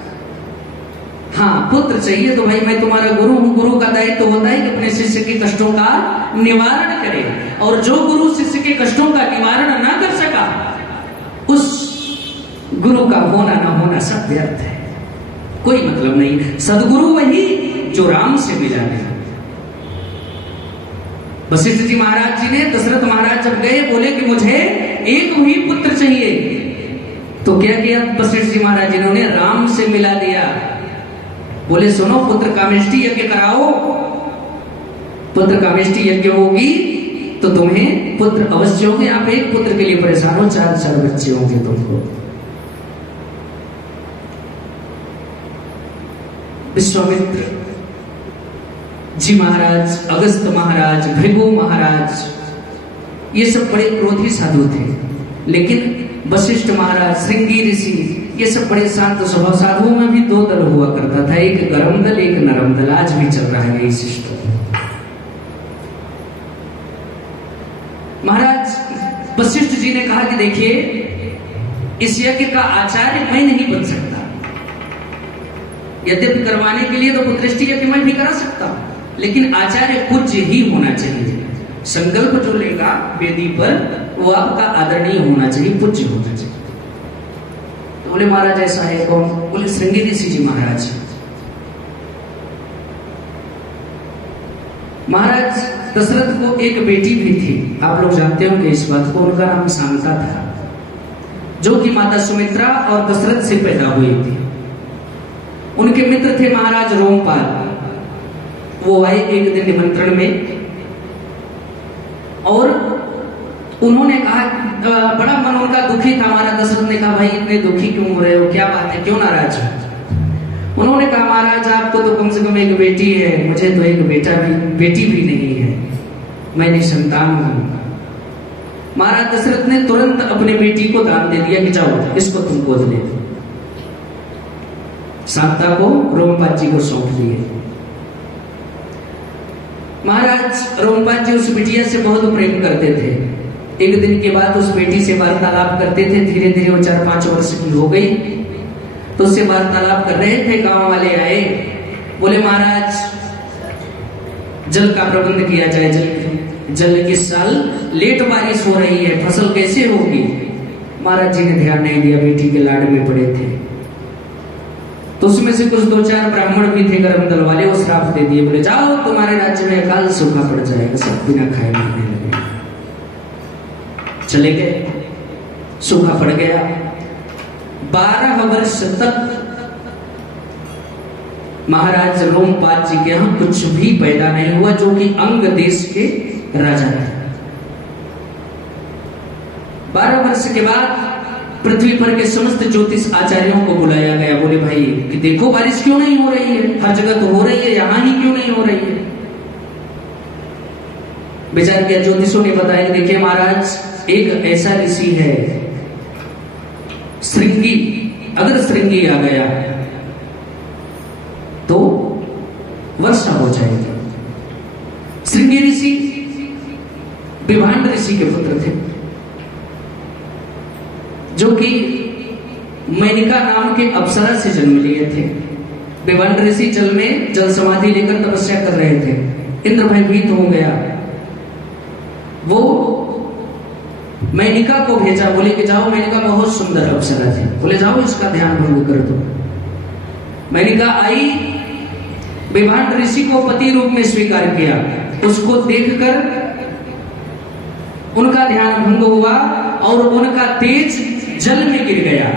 हाँ पुत्र चाहिए तो भाई मैं तुम्हारा गुरु हूं, गुरु का दायित्व होता है कि अपने शिष्य के कष्टों का निवारण करे, और जो गुरु शिष्य के कष्टों का निवारण ना कर सका उस गुरु का होना ना होना सब व्यर्थ है, कोई मतलब नहीं। सदगुरु वही जो राम से मिला है। वशिष्ठ जी महाराज जी ने दशरथ महाराज जब गए बोले कि मुझे एक भी पुत्र चाहिए, तो क्या किया वशिष्ठ जी महाराज जी ने? राम से मिला दिया। बोले सुनो पुत्र कामेष्टि यज्ञ कराओ, पुत्र कामेष्टि यज्ञ होगी तो तुम्हें पुत्र अवश्य होंगे। आप एक पुत्र के लिए परेशान हो, 4 बच्चे होंगे तुमको। विश्वामित्र जी महाराज, अगस्त महाराज, भृगु महाराज, ये सब बड़े क्रोधी साधु थे, लेकिन वशिष्ठ महाराज, श्रृंगी ऋषि, ये सब बड़े शांत स्वभाव। साधुओं में भी 2 दल हुआ करता था, एक गरम दल एक नरम दल। आज भी चल रहा है यही सिस्टम। महाराज वशिष्ठ जी ने कहा कि देखिए इस यज्ञ का आचार्य मैं नहीं बन सकता, यद्यपि करवाने के लिए तो पुत्रष्टि यज्ञ मैं भी करा सकता हूं, लेकिन आचार्य पूज्य ही होना चाहिए। संकल्प जो लेगा वेदी पर वो आपका आदरणीय होना चाहिए, पूज्य होना चाहिए। तो बोले महाराज ऐसा है कौन? बोले श्रृंगी ऋषि जी महाराज। महाराज दशरथ को एक बेटी भी थी, आप लोग जानते होंगे इस बात को, उनका नाम शांता था, जो कि माता सुमित्रा और दशरथ से पैदा हुई थी। उनके मित्र थे महाराज रोमपाल। वो आए एक दिन निमंत्रण में और उन्होंने कहा, बड़ा मन उनका दुखी था। महाराज दशरथ ने कहा, भाई इतने दुखी क्यों हो रहे हो, क्या बात है, क्यों नाराज हो? उन्होंने कहा, महाराज आपको तो कम से कम एक बेटी है, मुझे तो एक बेटी भी नहीं है, मैं निसंतान हूं। महाराज दशरथ ने तुरंत अपने बेटी को दान दे दिया कि जाओ इसको तुम गोद ले दो। शांता को रोमपाद जी को सौंप दिए। महाराज रोमपाद जी उस बिटिया से बहुत प्रेम करते थे। एक दिन के बाद उस बेटी से वार्तालाप करते थे। धीरे धीरे वो 4-5 वर्ष की हो गई तो उससे वार्तालाप कर रहे थे। गांव वाले आए, बोले महाराज जल का प्रबंध किया जाए, जल इस साल लेट बारिश हो रही है, फसल कैसे होगी? महाराज जी ने ध्यान नहीं दिया, बेटी के लाड में पड़े थे। तो उसमें से कुछ 2-4 ब्राह्मण भी थे गर्म दल वाले, वो श्राप दे दिए, बोले जाओ तुम्हारे राज्य में अकाल सूखा पड़ जाएगा, सब बिना खाए मरने लगे। चले गए, सूखा पड़ गया। 12 वर्ष तक महाराज रोमपाद जी के यहां कुछ भी पैदा नहीं हुआ, जो कि अंग देश के राजा थे। 12 वर्ष के बाद पृथ्वी पर के समस्त ज्योतिष आचार्यों को बुलाया गया। बोले भाई कि देखो बारिश क्यों नहीं हो रही है, हर जगह तो हो रही है, यहां ही क्यों नहीं हो रही है? विचार किया, ज्योतिषों ने बताया कि देखिए महाराज एक ऐसा ऋषि है श्रृंगी, अगर श्रृंगी आ गया तो वर्षा हो जाएगी। श्रृंगी ऋषि विभांड ऋषि के पुत्र थे, जो कि मैनिका नाम के अप्सरा से जन्म लिए थे। विभांड ऋषि जल में जल समाधि लेकर तपस्या कर रहे थे। इंद्र भयभीत हो गया, वो मैनिका को भेजा, बोले कि जाओ, मैनिका बहुत सुंदर अप्सरा थी, बोले जाओ इसका ध्यान भंग कर दो। मैनिका आई, विभांड ऋषि को पति रूप में स्वीकार किया। उसको देखकर उनका ध्यान भंग हुआ और उनका तेज जल में गिर गया।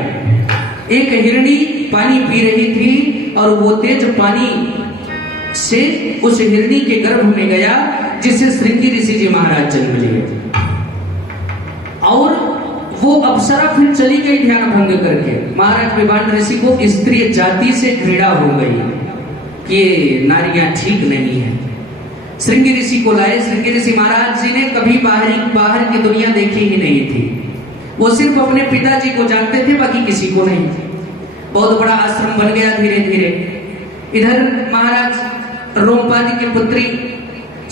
एक हिरणी पानी पी रही थी और वो तेज पानी से उस हिरणी के गर्भ में गया, जिससे श्रृंगी ऋषि जी महाराज जन्म लिए। और वो अप्सरा फिर चली गई ध्यान भंग करके। महाराज विभांड ऋषि को स्त्री जाति से घृणा हो गई कि ये नारियां ठीक नहीं है। श्रृंगी ऋषि को लाए। श्रृंगी ऋषि महाराज जी ने कभी बाहर की दुनिया देखी ही नहीं थी। वो सिर्फ अपने पिताजी को जानते थे, बाकी किसी को नहीं। बहुत बड़ा आश्रम बन गया धीरे धीरे। इधर महाराज रोमपाद की पुत्री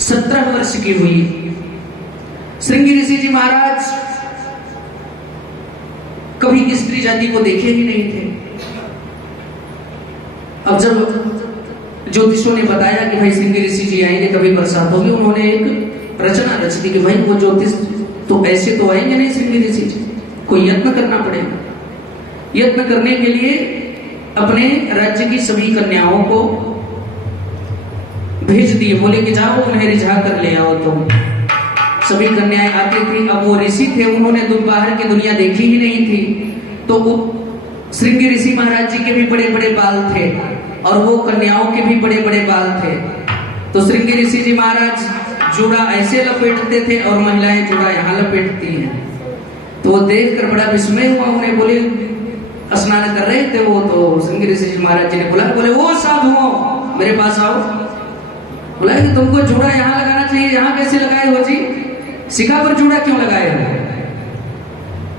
17 वर्ष की हुई। श्रृंगी ऋषि जी महाराज कभी स्त्री जाति को देखे ही नहीं थे। अब जब ज्योतिषों ने बताया कि भाई श्रृंगी ऋषि जी आएंगे, कभी बरसात होगी, उन्होंने एक रचना रच दी कि भाई वो ज्योतिष तो ऐसे तो आएंगे नहीं श्रृंगी ऋषि जी, कोई यत्न करना पड़ेगा। यत्न करने के लिए अपने राज्य की सभी कन्याओं को भेज दिए। बोले कि जाओ उन्हें रिझा कर ले आओ। तो सभी कन्याएं आती थी। अब वो ऋषि थे, उन्होंने बाहर की दुनिया देखी ही नहीं थी। तो श्रृंगी ऋषि महाराज जी के भी बड़े बड़े बाल थे और वो कन्याओं के भी बड़े बड़े बाल थे। तो श्रृंगी ऋषि जी महाराज जूड़ा ऐसे लपेटते थे और महिलाएं जूड़ा यहाँ लपेटती हैं। तो वो देखकर बड़ा विस्मय हुआ। उन्हें बोले, स्नान कर रहे थे वो, तो श्रृंगी ऋषि जी महाराज जी ने बोला, बोले वो साधुओं मेरे पास आओ। बोला कि तुमको जूड़ा यहाँ लगाना चाहिए, यहाँ कैसे लगाए हो जी, शिखा पर जूड़ा क्यों लगाए हो?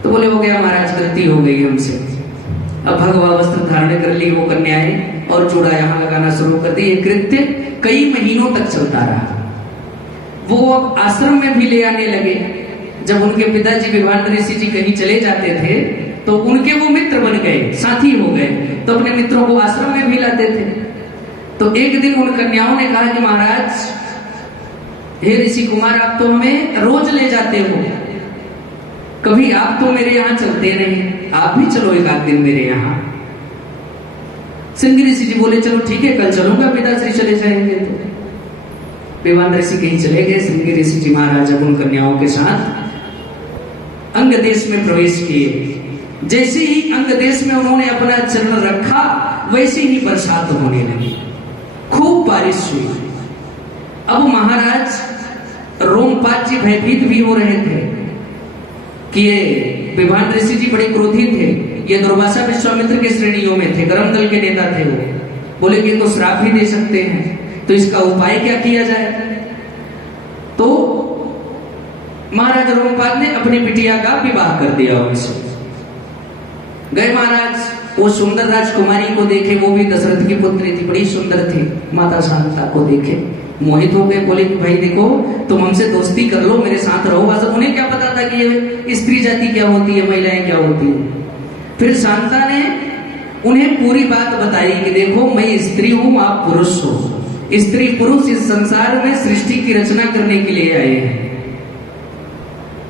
तो बोले हो गया महाराज, गलती हो गई हमसे। अब भगवा वस्त्र धारण कर ली वो कन्याएं और जूड़ा यहाँ लगाना शुरू कर दी। ये कृत्य कई महीनों तक चलता रहा। वो अब आश्रम में भी ले आने लगे। जब उनके पिताजी विभांड ऋषि जी कहीं चले जाते थे तो उनके वो मित्र बन गए, साथी हो गए। तो अपने मित्रों को आश्रम में भी लाते थे। तो एक दिन उन कन्याओं ने कहा कि महाराज, हे ऋषि कुमार, आप तो हमें रोज ले जाते हो, कभी आप तो मेरे यहाँ चलते नहीं, आप भी चलो एक आध दिन मेरे यहाँ। श्रृंगी ऋषि जी बोले चलो ठीक है, कल चलूंगा, पिताश्री चले जाएंगे। तो विभांड ऋषि कहीं चले गए। श्रृंगी ऋषि जी महाराज अब उन कन्याओं के साथ अंग देश में प्रवेश किए। जैसे ही अंग देश में उन्होंने अपना चरण रखा, वैसे ही बरसात होने लगी, खूब बारिश हुई। अब महाराज रोमपाद जी भयभीत भी हो रहे थे। कि ये विभान ऋषि जी बड़े क्रोधी थे, ये दुर्वासा विश्वामित्र के श्रेणियों में थे, गर्म दल के नेता थे वो। बोले कि तो श्राप ही दे सकते हैं, तो इसका उपाय क्या किया जाए। तो महाराज रोमपाल ने अपनी बिटिया का विवाह कर दिया उनसे। गए महाराज, वो सुंदर राजकुमारी को देखे, वो भी दशरथ की पुत्री थी, बड़ी सुंदर थी। माता शांता को देखे मोहित हो गए, बोले कि भाई देखो तुम हमसे दोस्ती कर लो, मेरे साथ रहो। बस उन्हें क्या पता था कि ये स्त्री जाति क्या होती है, महिलाएं क्या होती है। फिर शांता ने उन्हें पूरी बात बताई कि देखो मैं स्त्री हूं, आप पुरुष हो, स्त्री पुरुष इस संसार में सृष्टि की रचना करने के लिए आए हैं।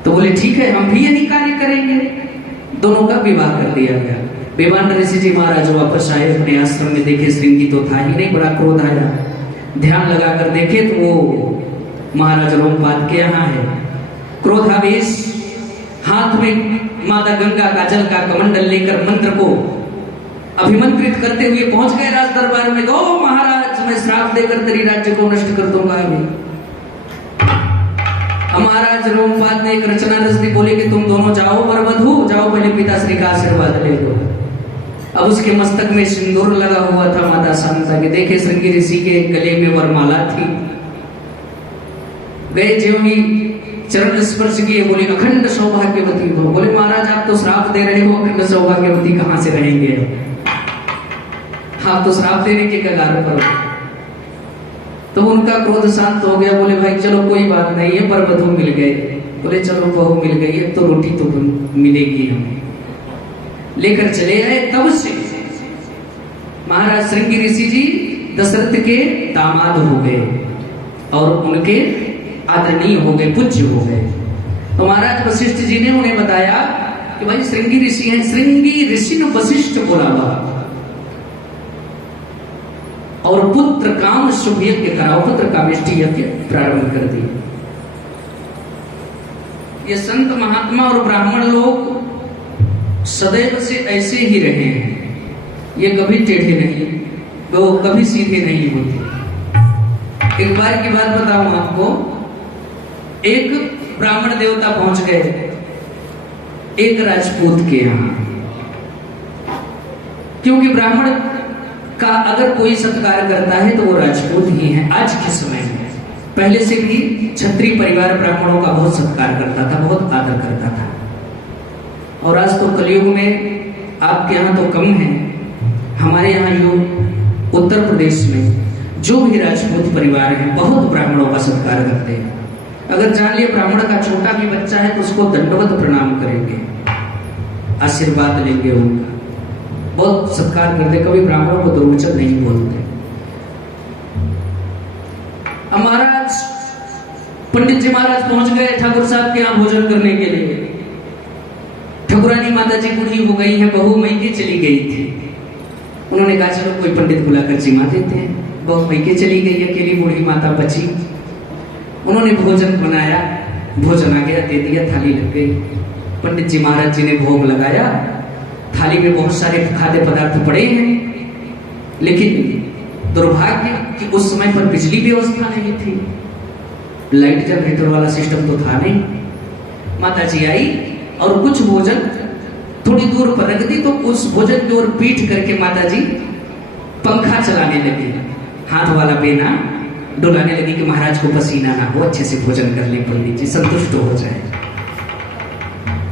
तो बोले ठीक है, हम भी यही कार्य करेंगे। दोनों का विवाह कर दिया गया। विभान ऋषि जी महाराज वापस आए अपने आश्रम में, देखे श्रृंगी तो था ही नहीं, बड़ा क्रोध आया। ध्यान लगाकर देखे तो वो महाराज रोमपाल के यहाँ है। क्रोधावेश, हाथ में माता गंगा का जल का कमंडल लेकर मंत्र को अभिमंत्रित करते हुए पहुंच गए राज दरबार में। ओ महाराज, मैं श्राप देकर तेरी राज्य को नष्ट कर दूंगा अभी। महाराज रोमपाल ने एक रचना रच दी, बोले कि तुम दोनों जाओ वरवधू, जाओ पहले पिताश्री का आशीर्वाद ले लो। अब उसके मस्तक में सिंदूर लगा हुआ था माता शांता के, देखे श्रृंगी ऋषि के गले में वरमाला थी। गए ज्यों ही चरण स्पर्श किए, बोले अखंड सौभाग्यवती हो। बोले महाराज आप तो श्राप दे रहे हो, अखंड सौभाग्यवती कहां से रहेंगे, आप तो श्राप देने के कगार पर। तो उनका क्रोध शांत हो गया, बोले भाई चलो कोई बात नहीं है, पर बधू मिल गए। बोले चलो बहू मिल गई है तो रोटी तो मिलेगी हमें। लेकर चले आए। तब से महाराज श्रृंगी ऋषि जी दशरथ के दामाद हो गए और उनके आदरणीय हो गए, पूज्य हो गए। तो महाराज वशिष्ठ जी ने उन्हें बताया कि भाई श्रृंगी ऋषि हैं, श्रृंगी ऋषि ने वशिष्ठ बोलावा और पुत्र काम शुभ यज्ञ कराओ, पुत्र कामेष्टि यज्ञ प्रारंभ कर दिए। ये संत महात्मा और ब्राह्मण लोग सदैव से ऐसे ही रहे हैं, ये कभी टेढ़े नहीं, वो कभी सीधे नहीं होते। एक बार की बात बताऊं आपको, एक ब्राह्मण देवता पहुंच गए एक राजपूत के यहां, क्योंकि ब्राह्मण का अगर कोई सत्कार करता है तो वो राजपूत ही है। आज के समय में, पहले से भी क्षत्रिय परिवार ब्राह्मणों का बहुत सत्कार करता था, बहुत आदर करता था। और आज तो कलयुग में आपके यहाँ तो कम है, हमारे यहाँ योग उत्तर प्रदेश में जो भी राजपूत परिवार है बहुत ब्राह्मणों का सत्कार करते हैं। अगर जान लिया ब्राह्मण का छोटा भी बच्चा है तो उसको दंडवत प्रणाम करेंगे, आशीर्वाद लेंगे, उनका बहुत सत्कार करते, कभी ब्राह्मणों को दुर्वचन नहीं बोलते। महाराज पंडित जी महाराज पहुंच गए ठाकुर साहब के यहाँ भोजन करने के लिए। ठाकुरानी माता जी बूढ़ी हो गई है, बहू मैके चली गई थी। उन्होंने कहा चलो कोई पंडित बुलाकर जिमा देते हैं। बहू मैके चली गई, अकेली बूढ़ी माता बची। उन्होंने भोजन बनाया, भोजन आ गया, दे दिया, थाली लग गई। पंडित जी महाराज जी ने भोग लगाया, थाली में बहुत सारे खाद्य पदार्थ पड़े हैं, लेकिन दुर्भाग्य कि उस समय पर बिजली व्यवस्था नहीं थी, लाइट जनरेटर वाला सिस्टम तो था नहीं। माता जी आई और कुछ भोजन थोड़ी दूर पर रख दी, तो उस भोजन की ओर पीठ करके माता जी पंखा चलाने लगी, हाथ वाला बेना डुलाने लगी कि महाराज को पसीना ना हो, अच्छे से भोजन कर ले, पंडित जी संतुष्ट हो जाए।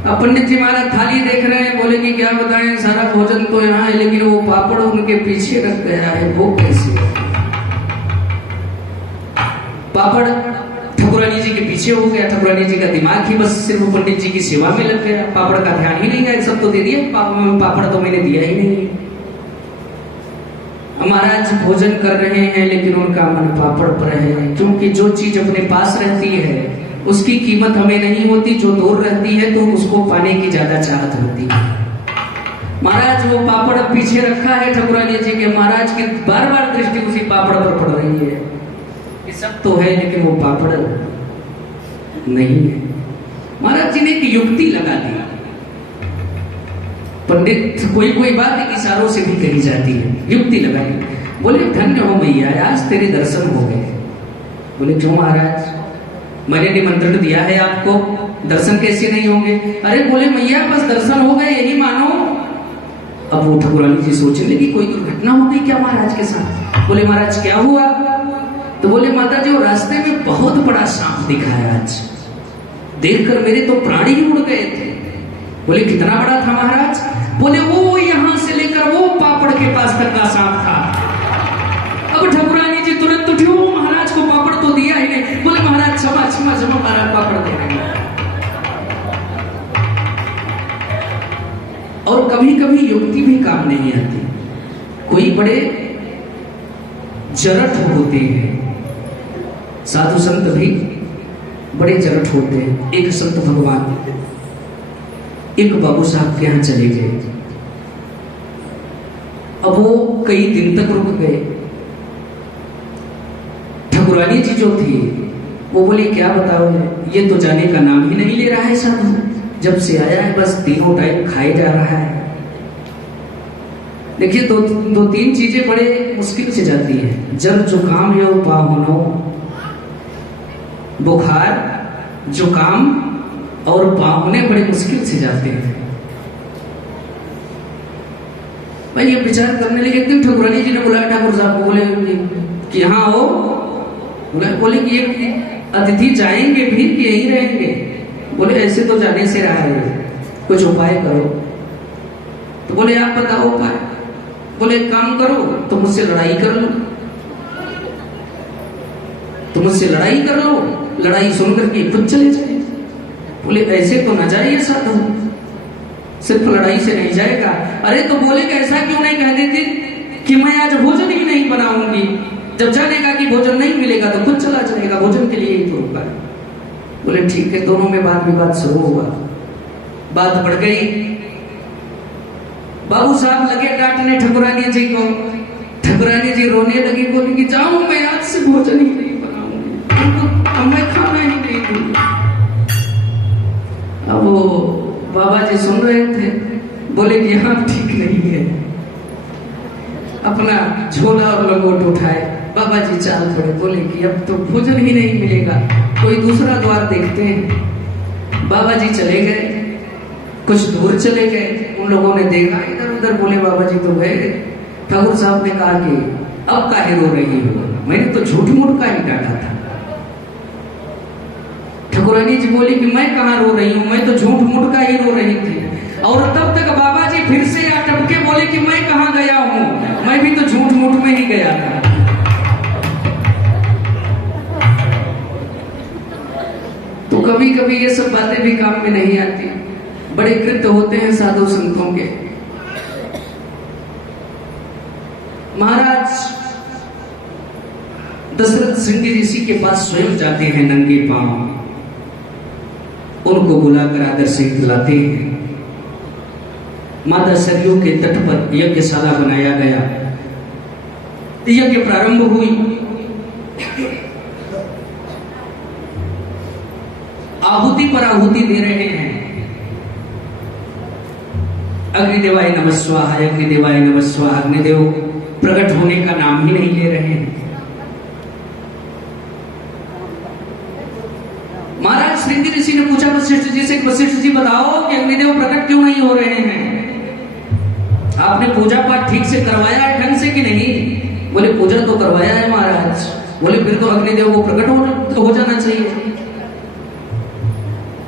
अब पंडित जी महाराज थाली देख रहे हैं, बोले कि क्या बताएं, सारा भोजन तो यहाँ है लेकिन वो पापड़ उनके पीछे रख गया है, वो कैसे? पापड़ ठाकुरानी जी के पीछे हो गया, ठाकुरानी जी का दिमाग ही बस सिर्फ पंडित जी की सेवा में लग गया, पापड़ का ध्यान ही नहीं गया। सब तो दे दिए, पापड़ तो मैंने दिया ही नहीं। महाराज भोजन कर रहे हैं लेकिन उनका मन पापड़ पर है, क्योंकि जो चीज अपने पास रहती है उसकी कीमत हमें नहीं होती, जो दूर रहती है तो उसको पाने की ज्यादा चाहत होती है। महाराज वो पापड़ पीछे रखा है ठाकुरानी जी के, महाराज की बार बार दृष्टि उसी पापड़ पर पड़ रही है। ये सब तो है लेकिन वो पापड़ नहीं है। महाराज जी ने एक युक्ति लगा दी। पंडित कोई कोई बात इशारों से भी कही जाती है, युक्ति लगाई। बोले धन्य हो मैया, आज तेरे दर्शन हो गए। बोले क्यों महाराज? मैंने निमंत्रण दिया है आपको, दर्शन कैसे नहीं होंगे? अरे बोले मैया बस दर्शन हो गए यही मानो। अब वो ठाकुरानी जी सोचने लगी कोई दुर्घटना हो गई क्या महाराज के साथ। बोले महाराज क्या हुआ? तो बोले माता जी वो रास्ते में बहुत बड़ा सांप दिखा है आज, देखकर मेरे तो प्राण ही उड़ गए थे। बोले कितना बड़ा था महाराज? बोले वो यहां से लेकर वो पापड़ के पास तक का सांप था। अब ठाकुरानी जी तुरंत उठी, वो महाराज को पापड़ तो दिया ही नहीं। बोले महाराज क्षमा क्षमा क्षमा, महाराज पापड़ दे रहे हैं। और कभी कभी युक्ति भी काम नहीं आती। कोई बड़े जरठ होते हैं, साधु संत भी बड़े जरठ होते हैं। एक संत भगवान एक बाबू साहब के यहां चले गए। अब वो कई दिन तक रुक गए। ठाकुरानी जी जो थी वो बोली क्या बताओ, ये तो जाने का नाम ही नहीं ले रहा है साधु, जब से आया है बस तीनों टाइम खाए जा रहा है। देखिए दो तीन चीजें बड़े मुश्किल से जाती है, जब जुकाम है वो पाहुनो, बुखार जुकाम और पाहुने बड़े मुश्किल से जाते हैं। भाई ये विचार करने लगे। एक दिन ठाकुरानी जी ने बुलाया ठाकुर साहब को, बोले कि यहाँ आओ। बोले कि ये अतिथि जाएंगे भी कि यहीं रहेंगे? बोले ऐसे तो जाने से रहा है, कुछ उपाय करो। तो बोले आप बताओ उपाय। बोले एक काम करो, तो मुझसे लड़ाई कर लो, तो मुझसे लड़ाई कर लो, लड़ाई सुनकर के खुद चले जाए। बोले ऐसे तो न जाइए साधु, सिर्फ लड़ाई से नहीं जाएगा। अरे तो बोले कि ऐसा क्यों नहीं कह देती कि मैं आज भोजन ही नहीं बनाऊंगी, जब जानेगा कि भोजन नहीं मिलेगा तो खुद चला जाएगा, भोजन के लिए ही तो रुका। बोले ठीक है। दोनों में बात विवाद शुरू हुआ, बात बढ़ गई। बाबू साहब लगे डांटने ठाकुरानी जी को। ठाकुरानी जी रोने लगी, बोली कि जाऊं मैं आज से भोजन ही नहीं बनाऊंगी, अब मैं खाना ही नहीं दूंगी। अब वो बाबा जी सुन रहे थे, बोले कि यहाँ ठीक नहीं है। अपना झोला और लंगोट उठाए, बाबा जी चाल पड़े। बोले कि अब तो भोजन ही नहीं मिलेगा, कोई दूसरा द्वार देखते हैं। बाबा जी चले गए, कुछ दूर चले गए। उन लोगों ने देखा इधर उधर, बोले बाबा जी तो गए। ठाकुर साहब ने कहा कि अब काहे रो रही हो, मैंने तो झूठ मूठ का ही डांटा था। ठाकुरानी जी बोली कि मैं कहाँ रो रही हूँ, मैं तो झूठ मूठ का ही रो रही थी। और तब तक बाबा जी फिर से अटपके बोले कि मैं कहाँ गया हूँ, मैं भी तो झूठ मूठ में ही गया था। तो कभी कभी ये सब बातें भी काम में नहीं आती। बड़े कृत्य होते हैं साधु संतों के। महाराज दशरथ सिंह ऋषि के पास स्वयं जाते हैं नंगे पांव, उनको बुलाकर आदर से खिलाते हैं। माता सरयू के तट पर यज्ञशाला बनाया गया, यज्ञ प्रारंभ हुई। आहुति पर आहुति दे रहे हैं। अग्निदेवाय नमः स्वाहा, अग्निदेवाय नमः स्वाहा। अग्निदेव प्रकट होने का नाम ही नहीं ले रहे हैं। महाराज श्रृंगी ऋषि ने पूछा वशिष्ठ जी से, वशिष्ठ जी बताओ कि अग्निदेव प्रकट क्यों नहीं हो रहे हैं? आपने पूजा पाठ ठीक से करवाया है ढंग से कि नहीं? बोले पूजा तो करवाया है महाराज। बोले फिर तो अग्निदेव को प्रकट हो जाना चाहिए।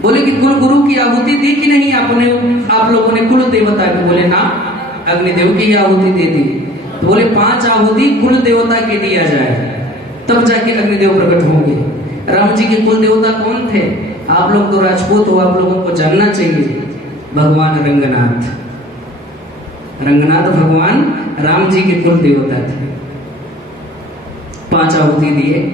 बोले कि कुल गुरु की आहुति दी कि नहीं आपने, आप लोगों ने कुल देवता की? बोले ना, अग्निदेव की आहुति दे दी। तो बोले 5 आहुति कुल देवता के दिया जाए, तब जाके अग्निदेव प्रकट होंगे। राम जी के कुल देवता कौन थे? आप लोग तो राजपूत हो, आप लोगों को जानना चाहिए। भगवान रंगनाथ, रंगनाथ भगवान राम जी के कुल देवता थे। 5 आहुति दिए।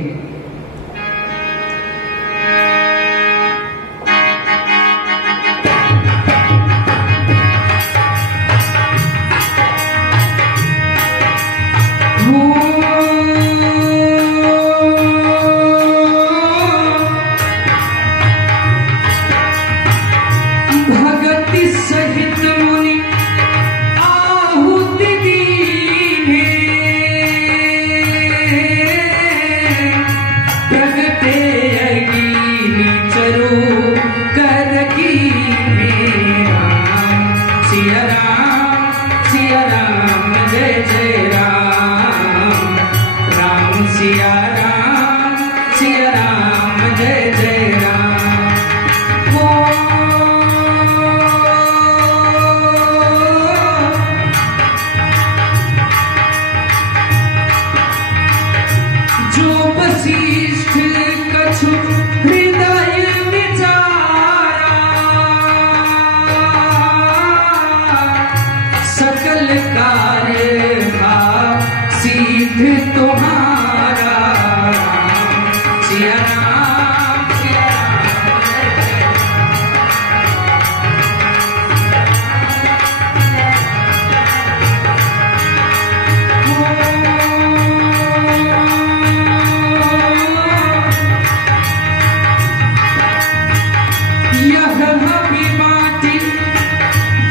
हबी माटी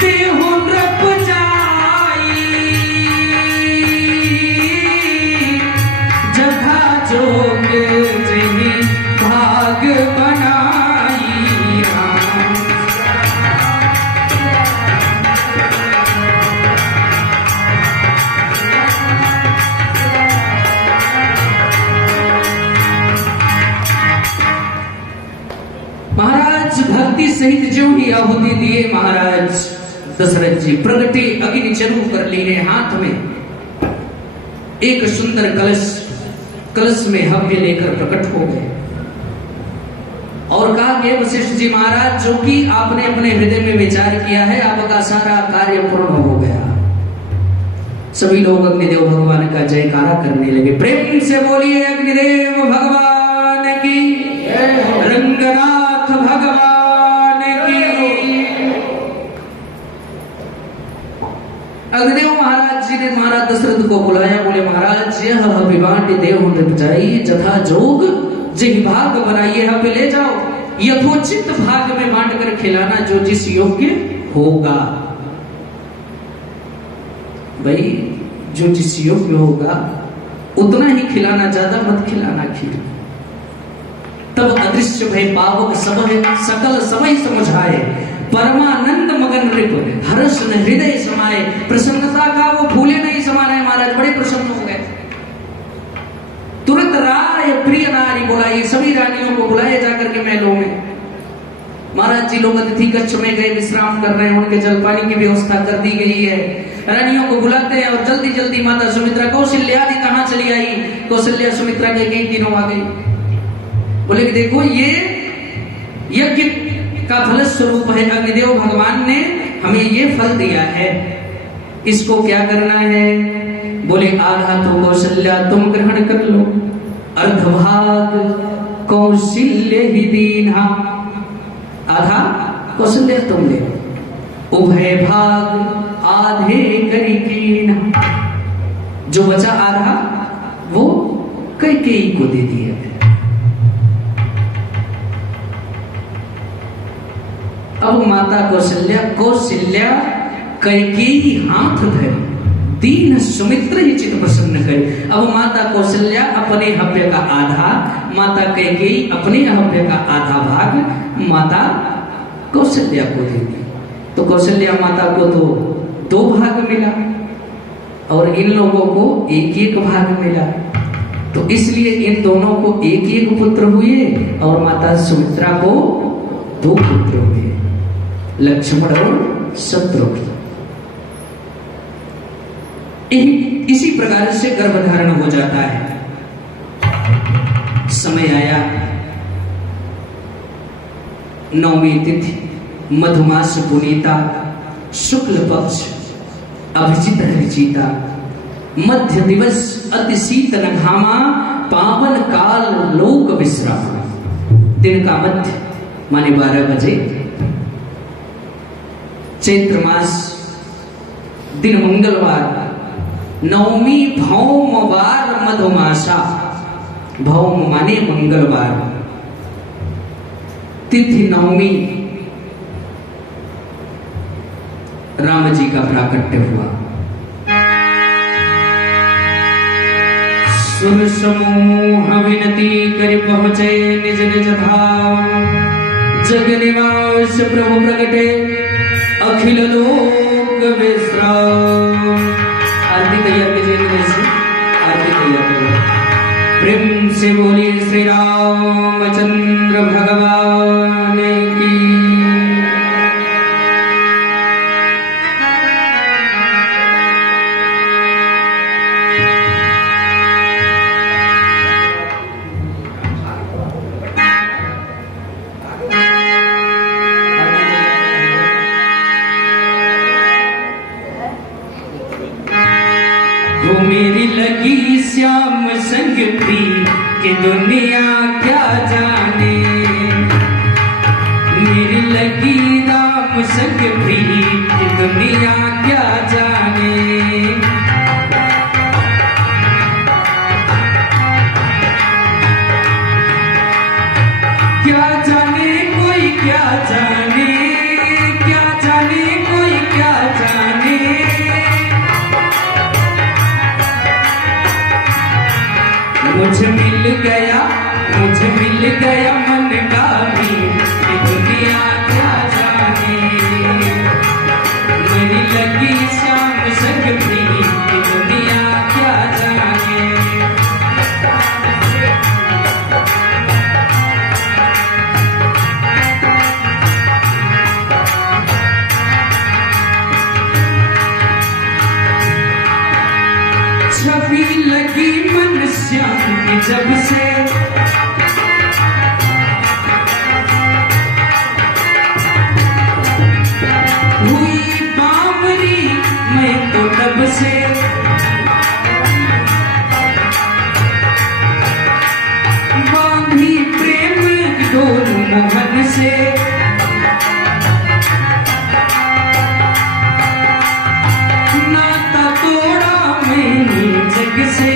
देहु नृप जाई जथा जोग जही भाग बनाई महाराज भक्ति सहित जो ही आहुति दिए महाराज दशरथ जी प्रगटे अग्नि चरु कर लीने हाथ में एक सुंदर कलश में हव्य लेकर प्रकट हो गए और कहा कि वशिष्ठ जी महाराज जो कि आपने अपने हृदय में विचार किया है आपका सारा कार्य पूर्ण हो गया। सभी लोग अग्निदेव भगवान का जयकारा करने लगे। प्रेम से बोलिए अग्निदेव भगवान की, रंगनाथ भगवान की। अग्निदेव महाराज जी ने महाराज दशरथ को बुलाया, बोले महाराज यह अभिवांड देव नृपजाई जथा जोग जिन भाग बनाइए पे ले जाओ, यथोचित भाग में बांट कर खिलाना जो जिस योग्य होगा। भाई जो जिस योग्य होगा उतना ही खिलाना, ज्यादा मत खिलाना खीर। तब अदृश्य भय पावक सकल समय समझाए, परमानंद मगन रिप हर्ष न हृदय समाये। प्रसन्नता का वो भूले नहीं समा रहे महाराज, बड़े प्रसन्न हो गए। तुरंत राय प्रिय नारी बुलाई, सभी रानियों को बुलाए जाकर के महलों में। महाराज जी लोग अतिथि कक्ष में गए, विश्राम कर रहे हैं, उनके जलपानी की व्यवस्था कर दी गई है। रानियों को बुलाते हैं और जल्दी जल्दी माता सुमित्रा, कौशल्या आदि कहां चली आई? कौशल्या सुमित्रा के कई दिनों आ गई। बोले कि देखो ये यज्ञ का फल स्वरूप है, अग्निदेव भगवान ने हमें ये फल दिया है, इसको क्या करना है? बोले आधा तो कौशल्या तुम ग्रहण कर लो, अर्धभाग कौशल्य ही दीना, आधा कौशल्या तुम ले, उभय भाग आधे करिकीना। जो बचा आधा वो कैकेयी को दे दिया। अब माता कौशल्या कैकेयी हाथ धरे, दीन सुमित्र ही चित प्रसन्न करे। अब माता कौशल्या अपने हव्य का आधा, माता कैकेयी अपने हव्य का आधा भाग माता कौशल्या को दे दी। तो कौशल्या माता को तो 2 भाग मिला और इन लोगों को 1-1 भाग मिला। तो इसलिए इन दोनों को 1-1 पुत्र हुए और माता सुमित्रा को 2 पुत्र हुए, लक्ष्मण और शत्रुघ्न। इसी प्रकार से गर्भधारण हो जाता है। समय आया, 9वीं तिथि, मधुमास पुनीता, शुक्ल पक्ष, अभिजित हरिजीता, मध्य दिवस, अति शीतल घामा, पावन काल लोक विश्राम। दिन का मध्य माने 12 बजे, चैत्र मास, दिन मंगलवार, 9वीं भौमवार मधुमासा, भौम माने मंगलवार, तिथि 9वीं, राम जी का प्राकट्य हुआ। सुर समूह विनती कर पहुंचे निज निज धाम, जग निवास प्रभु प्रगटे अखिल लोक विश्राम। आरती तैयार कीजिए, आरती तैयार करिए। प्रेम से बोलिए श्री रामचंद्र भगवान की। वो मेरी लगी श्याम संग थी कि दुनिया क्या जाने, मेरी लगी राम संग थी कि दुनिया क्या जाने। क्या जाने कोई क्या जाने, जब से हुई बावरी मैं तो तब से बांधी प्रेम की डोर मोहन से नाता तोड़ा मैंने जग से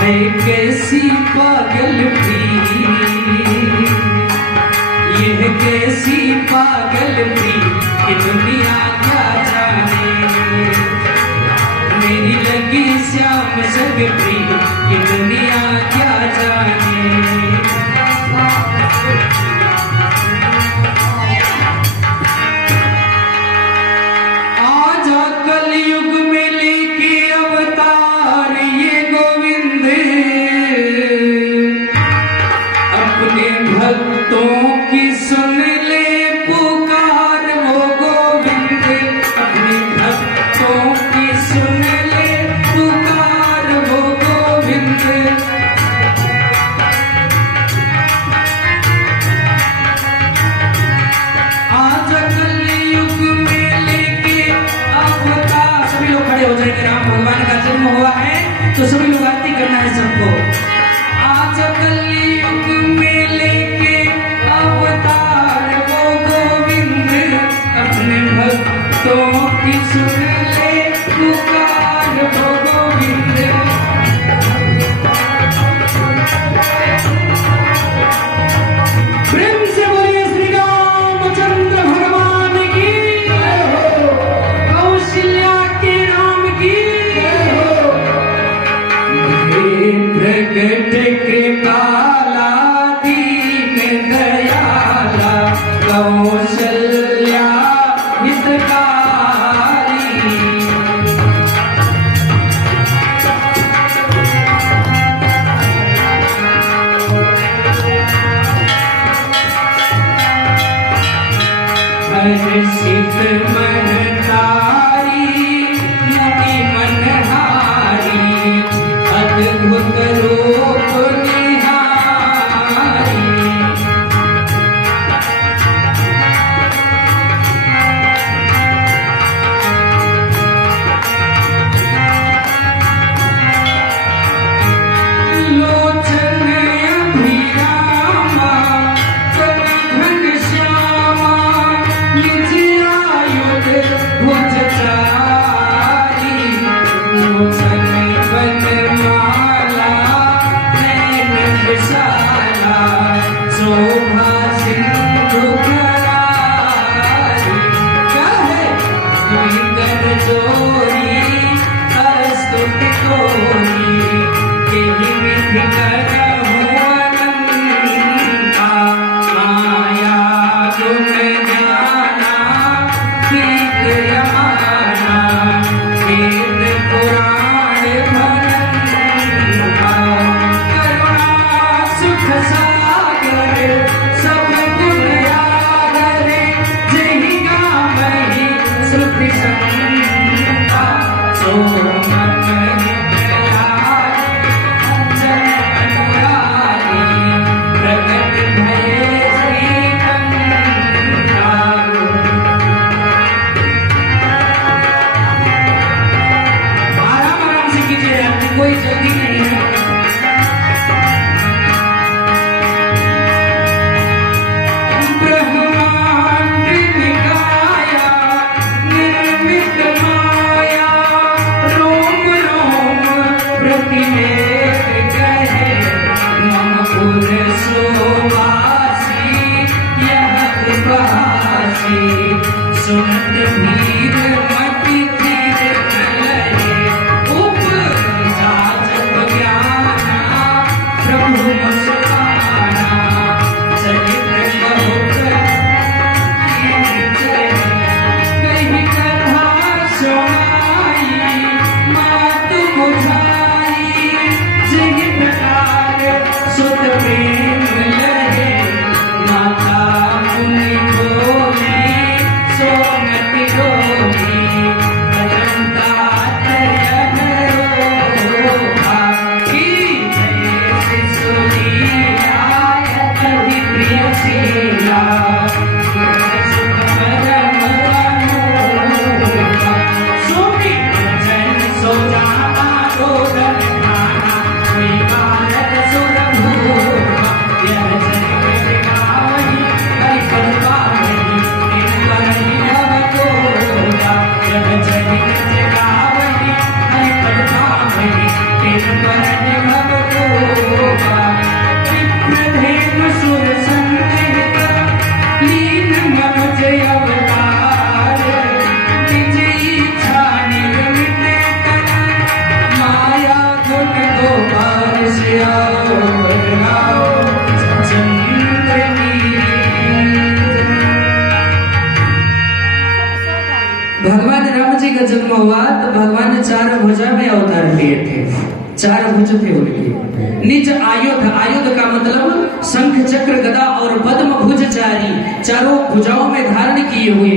है कैसी पागल प्रीत यह कैसी पागल प्रीत कि दुनिया क्या जाने मेरी लगी श्याम संग प्रीत कि दुनिया क्या जाने आजा कलयुग में लेके अवतार ये गोविंद अपने भक्तों की सुन ले पुकार वो गोविंद अपने भक्तों की सुन ले पुकार वो गोविंद आज कलयुग में लेके अवतार सभी लोग खड़े हो जाएंगे राम भगवान का जन्म हुआ है तो सभी लोग आरती करना है सबको आज कलयुग में लेके अवतार वो गोविंद अपने भक्तों की सुन ले पुकार वो गोविंद प्रेम से बोलिए श्री रामचंद्र भगवान की कौशल्या के राम की प्रगट कृपाला दीन दयाला कौशल्या हितकारी हर्षित मनतारी मुनि मनहारी अद्भुत रूप निहारी लोचन अभिरामा कनघन श्यामा निज आयुध भुज चारी लोचन वनमाला नैन विशाला शोभा सिंधु करारी क्या है इंद्र जोरी स्तुति कोरी यही विधि करहु अनंता माया गुण ज्ञाना गीत यमाना वेद पुराण भनंता करुणा सुख सागर सब गुण आगर जहि गावहि श्रुति संता सो मम निकला जन अनुराग उन्होंने 4 भुजा में अवतार लिए थे, 4 भुज थे उनके। निज आयुध, आयुध का मतलब शंख चक्र गदा और पद्म भुज चारी, चारों भुजाओं में धारण किए हुए